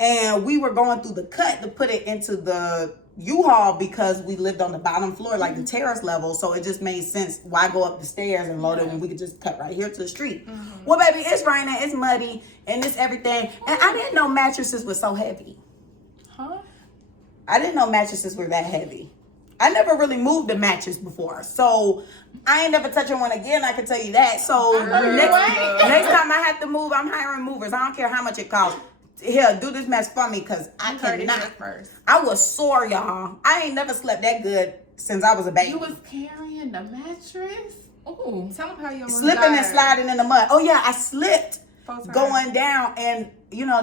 and we were going through the cut to put it into the U-Haul because we lived on the bottom floor, like the terrace level. So it just made sense. Why go up the stairs and load it when we could just cut right here to the street? Well, baby, it's raining, it's muddy, and it's everything. And I didn't know mattresses were so heavy. Huh? I didn't know mattresses were that heavy. I never really moved a mattress before. So I ain't never touching one again, I can tell you that. So next time I have to move, I'm hiring movers. I don't care how much it costs. Here, do this mess for me because I cannot. First. I was sore, y'all. I ain't never slept that good since I was a baby. You was carrying the mattress? Ooh. Tell them how you almost Slipping and died. sliding in the mud. Oh yeah, I slipped 4 times. going down, and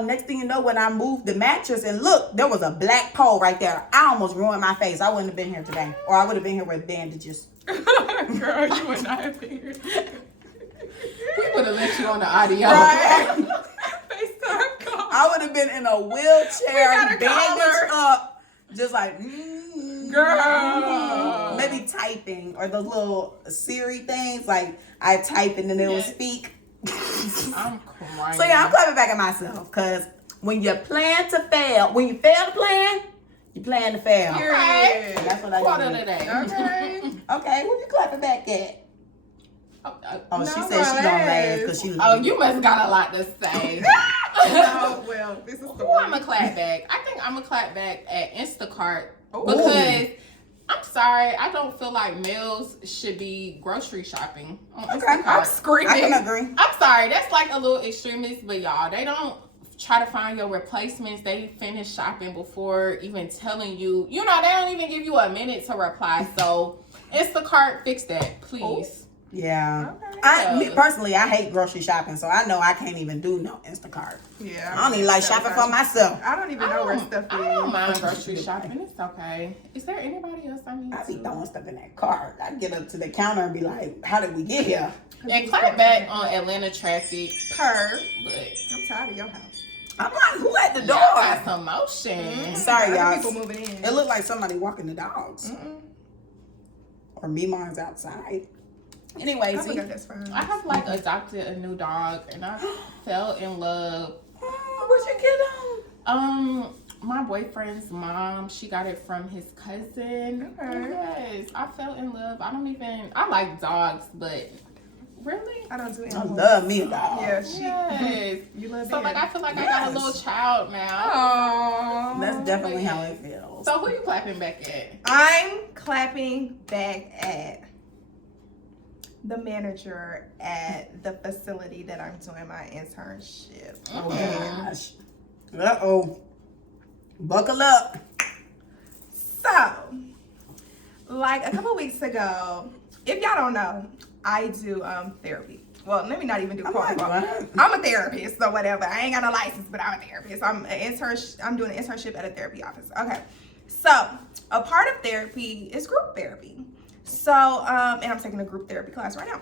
next thing you know, when I moved the mattress and look, there was a black pole right there. I almost ruined my face. I wouldn't have been here today, or I would have been here with bandages. Girl, you would not have been here. We would have let you on the audio. Right? FaceTime call. I would have been in a wheelchair, gotta call bandaged her. up, just like, Girl. maybe typing or those little Siri things. Like I type and then it will Yes. speak. I'm crying. So yeah, I'm clapping back at myself because when you plan to fail, when you fail to plan, you plan to fail. Period. And that's what I Quarter did. today. Okay. Okay, who you clapping back at? Oh, No, she said she gonna laugh because she. Oh, you must got a lot to say. No, well, this is the Who I'm a clap back? I think I'm a clap back at Instacart Ooh. because I'm sorry, I don't feel like males should be grocery shopping on Okay, Instacart. I'm screaming. I can agree. I'm sorry, that's like a little extremist, but y'all, they don't try to find your replacements. They finish shopping before even telling you. They don't even give you a minute to reply. So Instacart, fix that, please. Yeah. Okay. Me personally, I hate grocery shopping, so I know I can't even do no Instacart. Yeah. I don't even like shopping for myself. I don't even know where stuff is. I don't mind grocery shopping. It's okay. Is there anybody else I need I be to? throwing stuff in that cart. I get up to the counter and be like, how did we get here? And clap back on Atlanta traffic, Her. but I'm tired of your house. I'm like, who at the door? y'all got some motion. Sorry, Other y'all. people moving in. It looked like somebody walking the dogs. Or Mimon's outside. Anyway, I see. forgot that's fine. I have like adopted a new dog, and I fell in love. Oh, where'd you get him? my boyfriend's mom, she got it from his cousin. Okay. Yes, I fell in love. I like dogs, but really? I don't do I animals. love me a dog. Yeah, Yes. you love So, like, I feel like I got a little child now. Aww. That's definitely how it feels. So, who you clapping back at? I'm clapping back at the manager at the facility that I'm doing my internship. Oh gosh. Uh-oh. Buckle up. So, like a couple weeks ago, if y'all don't know, I do therapy. Well, let me not even do quote unquote. I'm a therapist, so whatever. I ain't got no license, but I'm a therapist. I'm doing an internship at a therapy office. Okay. So, a part of therapy is group therapy. So, and I'm taking a group therapy class right now.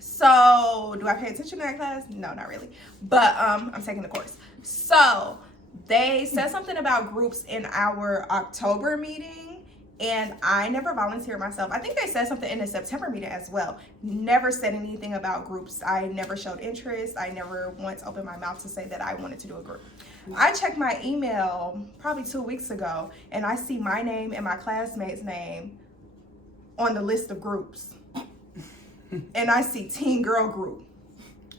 So, do I pay attention to that class? No, not really. But I'm taking the course. So, they said something about groups in our October meeting, and I never volunteered myself. I think they said something in the September meeting as well. Never said anything about groups. I never showed interest. I never once opened my mouth to say that I wanted to do a group. I checked my email probably 2 weeks ago, and I see my name and my classmate's name on the list of groups. And I see teen girl group.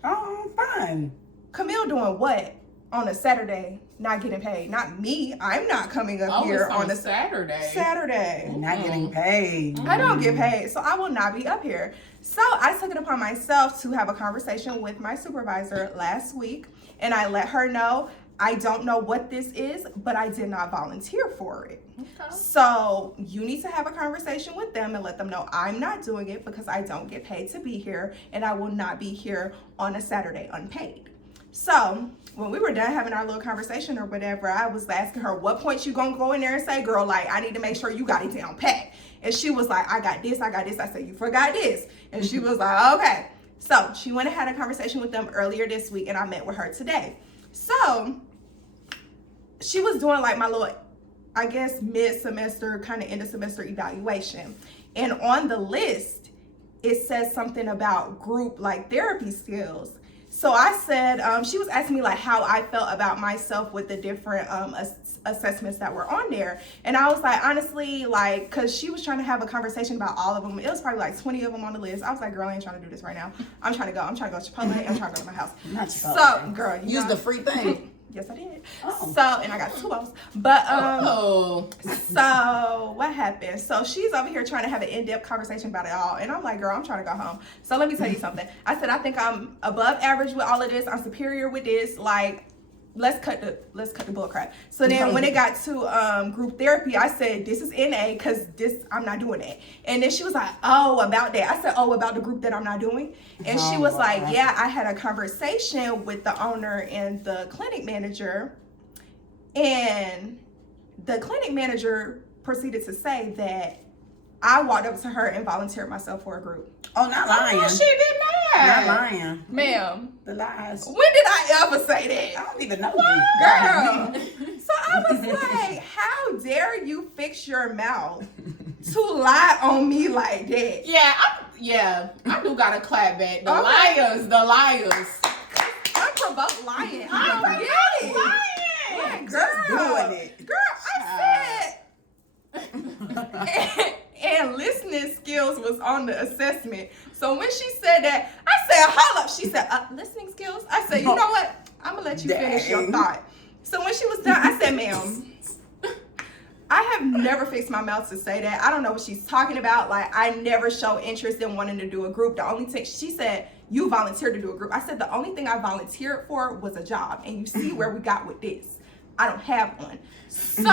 Oh, fine. Camille doing what on a Saturday, not getting paid? Not me. I'm not coming up here It's on a Saturday. Saturday. Not getting paid. I don't get paid, so I will not be up here. So I took it upon myself to have a conversation with my supervisor last week, and I let her know I don't know what this is, but I did not volunteer for it. Okay. So you need to have a conversation with them and let them know I'm not doing it because I don't get paid to be here, and I will not be here on a Saturday unpaid. So when we were done having our little conversation or whatever, I was asking her, what points you gonna go in there and say, girl, like, I need to make sure you got it down pat. And she was like, I got this. I said, you forgot this. And she was like, okay. So she went and had a conversation with them earlier this week, and I met with her today. So she was doing like my little, I guess, mid-semester, kind of end-of-semester evaluation. And on the list, it says something about group like therapy skills. So I said, she was asking me like how I felt about myself with the different assessments that were on there. And I was like, honestly, like, cause she was trying to have a conversation about all of them. It was probably like 20 of them on the list. I was like, girl, I ain't trying to do this right now. I'm trying to go to Chipotle. I'm trying to go to my house. Not Chipotle. So, girl, you Use know, the free thing. Yes, I did. Oh. So, and I got 2 of them. But, Oh. so what happened? So she's over here trying to have an in-depth conversation about it all. And I'm like, girl, I'm trying to go home. So let me tell you something. I said, I think I'm above average with all of this. I'm superior with this. Like, let's cut the bull crap. So then when it got to group therapy, I said, this is NA because this, I'm not doing it. And then she was like, oh, about that. I said, oh, about the group that I'm not doing. And she was like, yeah, I had a conversation with the owner and the clinic manager. And the clinic manager proceeded to say that I walked up to her and volunteered myself for a group. Oh, not lying. Oh, she did not. Not lying. Ma'am. The lies. When did I ever say that? I don't even know Girl. So I was like, how dare you fix your mouth to lie on me like that? I do got a clap back. The liars. Unprovoked lying. I don't get it. Lying. Girl. Just doing it. Girl, I said... and listening skills was on the assessment. So when she said that, I said, hold up. She said, listening skills? I said, you know what? I'm going to let you finish your thought. So when she was done, I said, ma'am, I have never fixed my mouth to say that. I don't know what she's talking about. Like, I never show interest in wanting to do a group. The only thing, she said, you volunteered to do a group. I said, the only thing I volunteered for was a job. And you see where we got with this. I don't have one. So,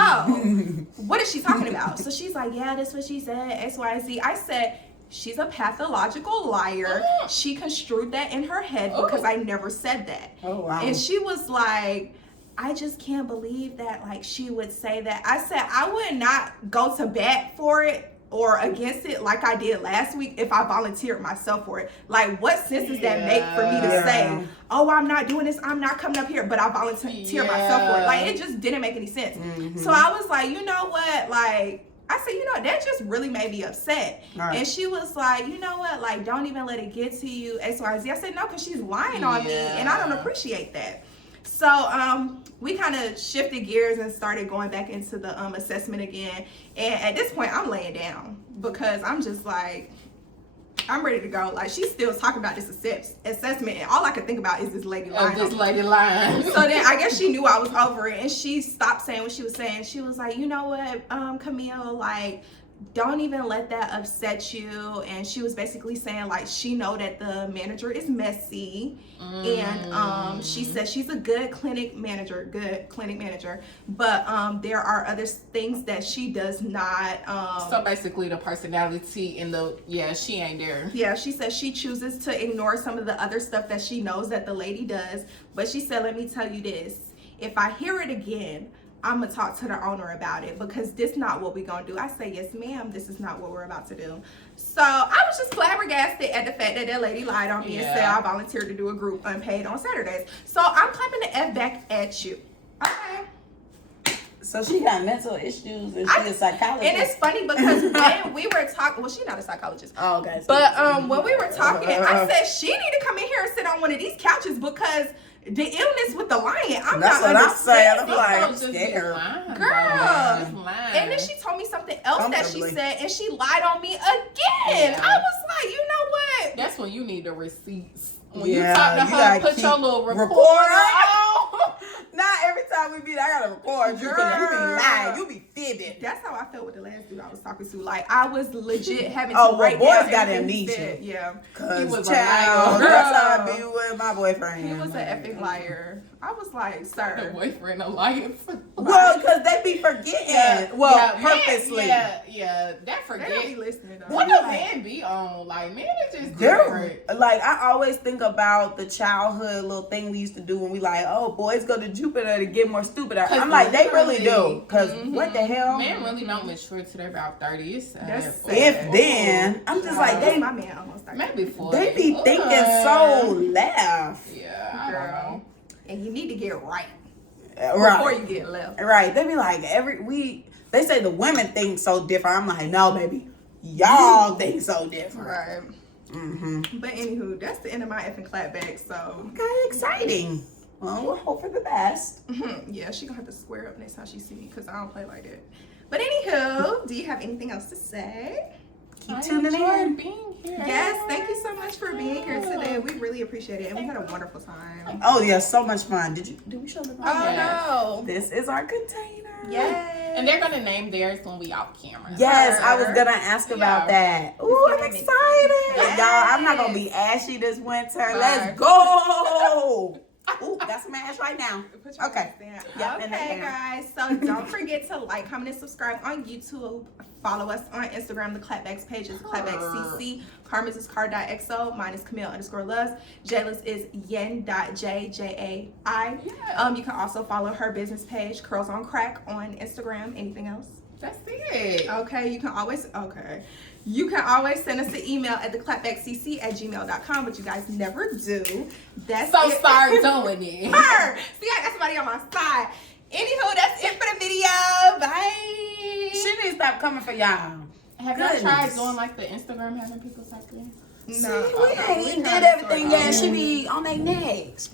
what is she talking about? So she's like, yeah, that's what she said, X, Y, and Z. I said, she's a pathological liar. She construed that in her head because I never said that. Oh, wow. And she was like, I just can't believe that, like, she would say that. I said, I would not go to bat for it or against it like I did last week if I volunteered myself for it. Like, what sense does that make for me to say, oh, I'm not doing this, I'm not coming up here, but I volunteer myself for it? Like, it just didn't make any sense. So I was like, you know what, like, I said, you know, that just really made me upset. Right. And she was like, you know what, like, don't even let it get to you, X, Y, Z. I said, no, because she's lying on me, and I don't appreciate that. So we kind of shifted gears and started going back into the assessment again. And at this point, I'm laying down because I'm just like, I'm ready to go. Like, she's still talking about this assessment, and all I could think about is this lady lying. This lady lying. So then I guess she knew I was over it, and she stopped saying what she was saying. She was like, you know what, Camille, like, don't even let that upset you. And she was basically saying, like, she know that the manager is messy, and she said she's a good clinic manager, but there are other things that she does not. So basically the personality and she ain't there. Yeah, she said she chooses to ignore some of the other stuff that she knows that the lady does, but she said, let me tell you this, if I hear it again, I'm gonna talk to the owner about it, because this not what we gonna do. I say, yes ma'am, this is not what we're about to do. So I was just flabbergasted at the fact that that lady lied on me and said I volunteered to do a group unpaid on Saturdays. So I'm clapping the F back at you. Okay. So she got mental issues and she's a psychologist. And it's funny because when we were talking, well, she's not a psychologist. Oh, okay. But when we were talking, I said she need to come in here and sit on one of these couches, because the illness with the lying, I'm That's not what I'm saying. understanding. I'm like, scared. Girl. And then she told me something else that she said, and she lied on me again. I was like, you know what? That's when you need the receipts. When you talk to her, put your little recorder on. Not every time we meet, I gotta record you, because you be lying, you be fibbing. That's how I felt with the last dude I was talking to. Like, I was legit having to write boys down got everything amnesia. said. Yeah. Cause he was child, a liar. That's how I be with my boyfriend. He was an epic liar. I was like, sir. The boyfriend alliance. Well, because they be forgetting. Purposely. That forget. They don't be listening though. What do men be on? Like, men are just different. Like, I always think about the childhood little thing we used to do when we like, oh, boys go to Jupiter to get more stupid. I'm like, they really do. Because what the hell? Men really don't mature till they're about 30. It's sad. If then, I'm just like, they, my man almost 30. Maybe 40. They be thinking so left. Yeah, I don't know. And you need to get right Right. before you get left. Right. They be like, they say the women think so different. I'm like, no, baby. Y'all think so different. Right. But anywho, that's the end of my effing clapback. So okay, exciting. Well, we'll hope for the best. Yeah, she gonna have to square up next time she see me, because I don't play like that. But anywho, do you have anything else to say? Keep tuning in. Being here. Yes, thank you so much for being here today. We really appreciate it, and we had a wonderful time. Oh yeah, so much fun. Did we show them? Oh no, this is our container. Yes. And they're gonna name theirs when we off camera. Yes, I was gonna ask about that. Ooh, I'm excited. Yes. Y'all, I'm not gonna be ashy this winter. Let's go. Ooh, got some ash right now. Okay. Yep, okay, guys. So don't forget to like, comment, and subscribe on YouTube. Follow us on Instagram. The Clapback's page is clapbackcc. Carmen's is car.xo. Mine is Camille_loves. Jaila's is yen.jjai. You can also follow her business page, curlsoncrackk, on Instagram. Anything else? That's it. Okay, you can always send us an email at theclapbackcc@gmail.com, but you guys never do. That's so it. start doing it. See, I got somebody on my side. Anywho, that's it for the video. Bye. She need to stop coming for y'all. Have y'all tried doing like the Instagram having people type in? No. See, we did everything. Yeah, she be on their necks.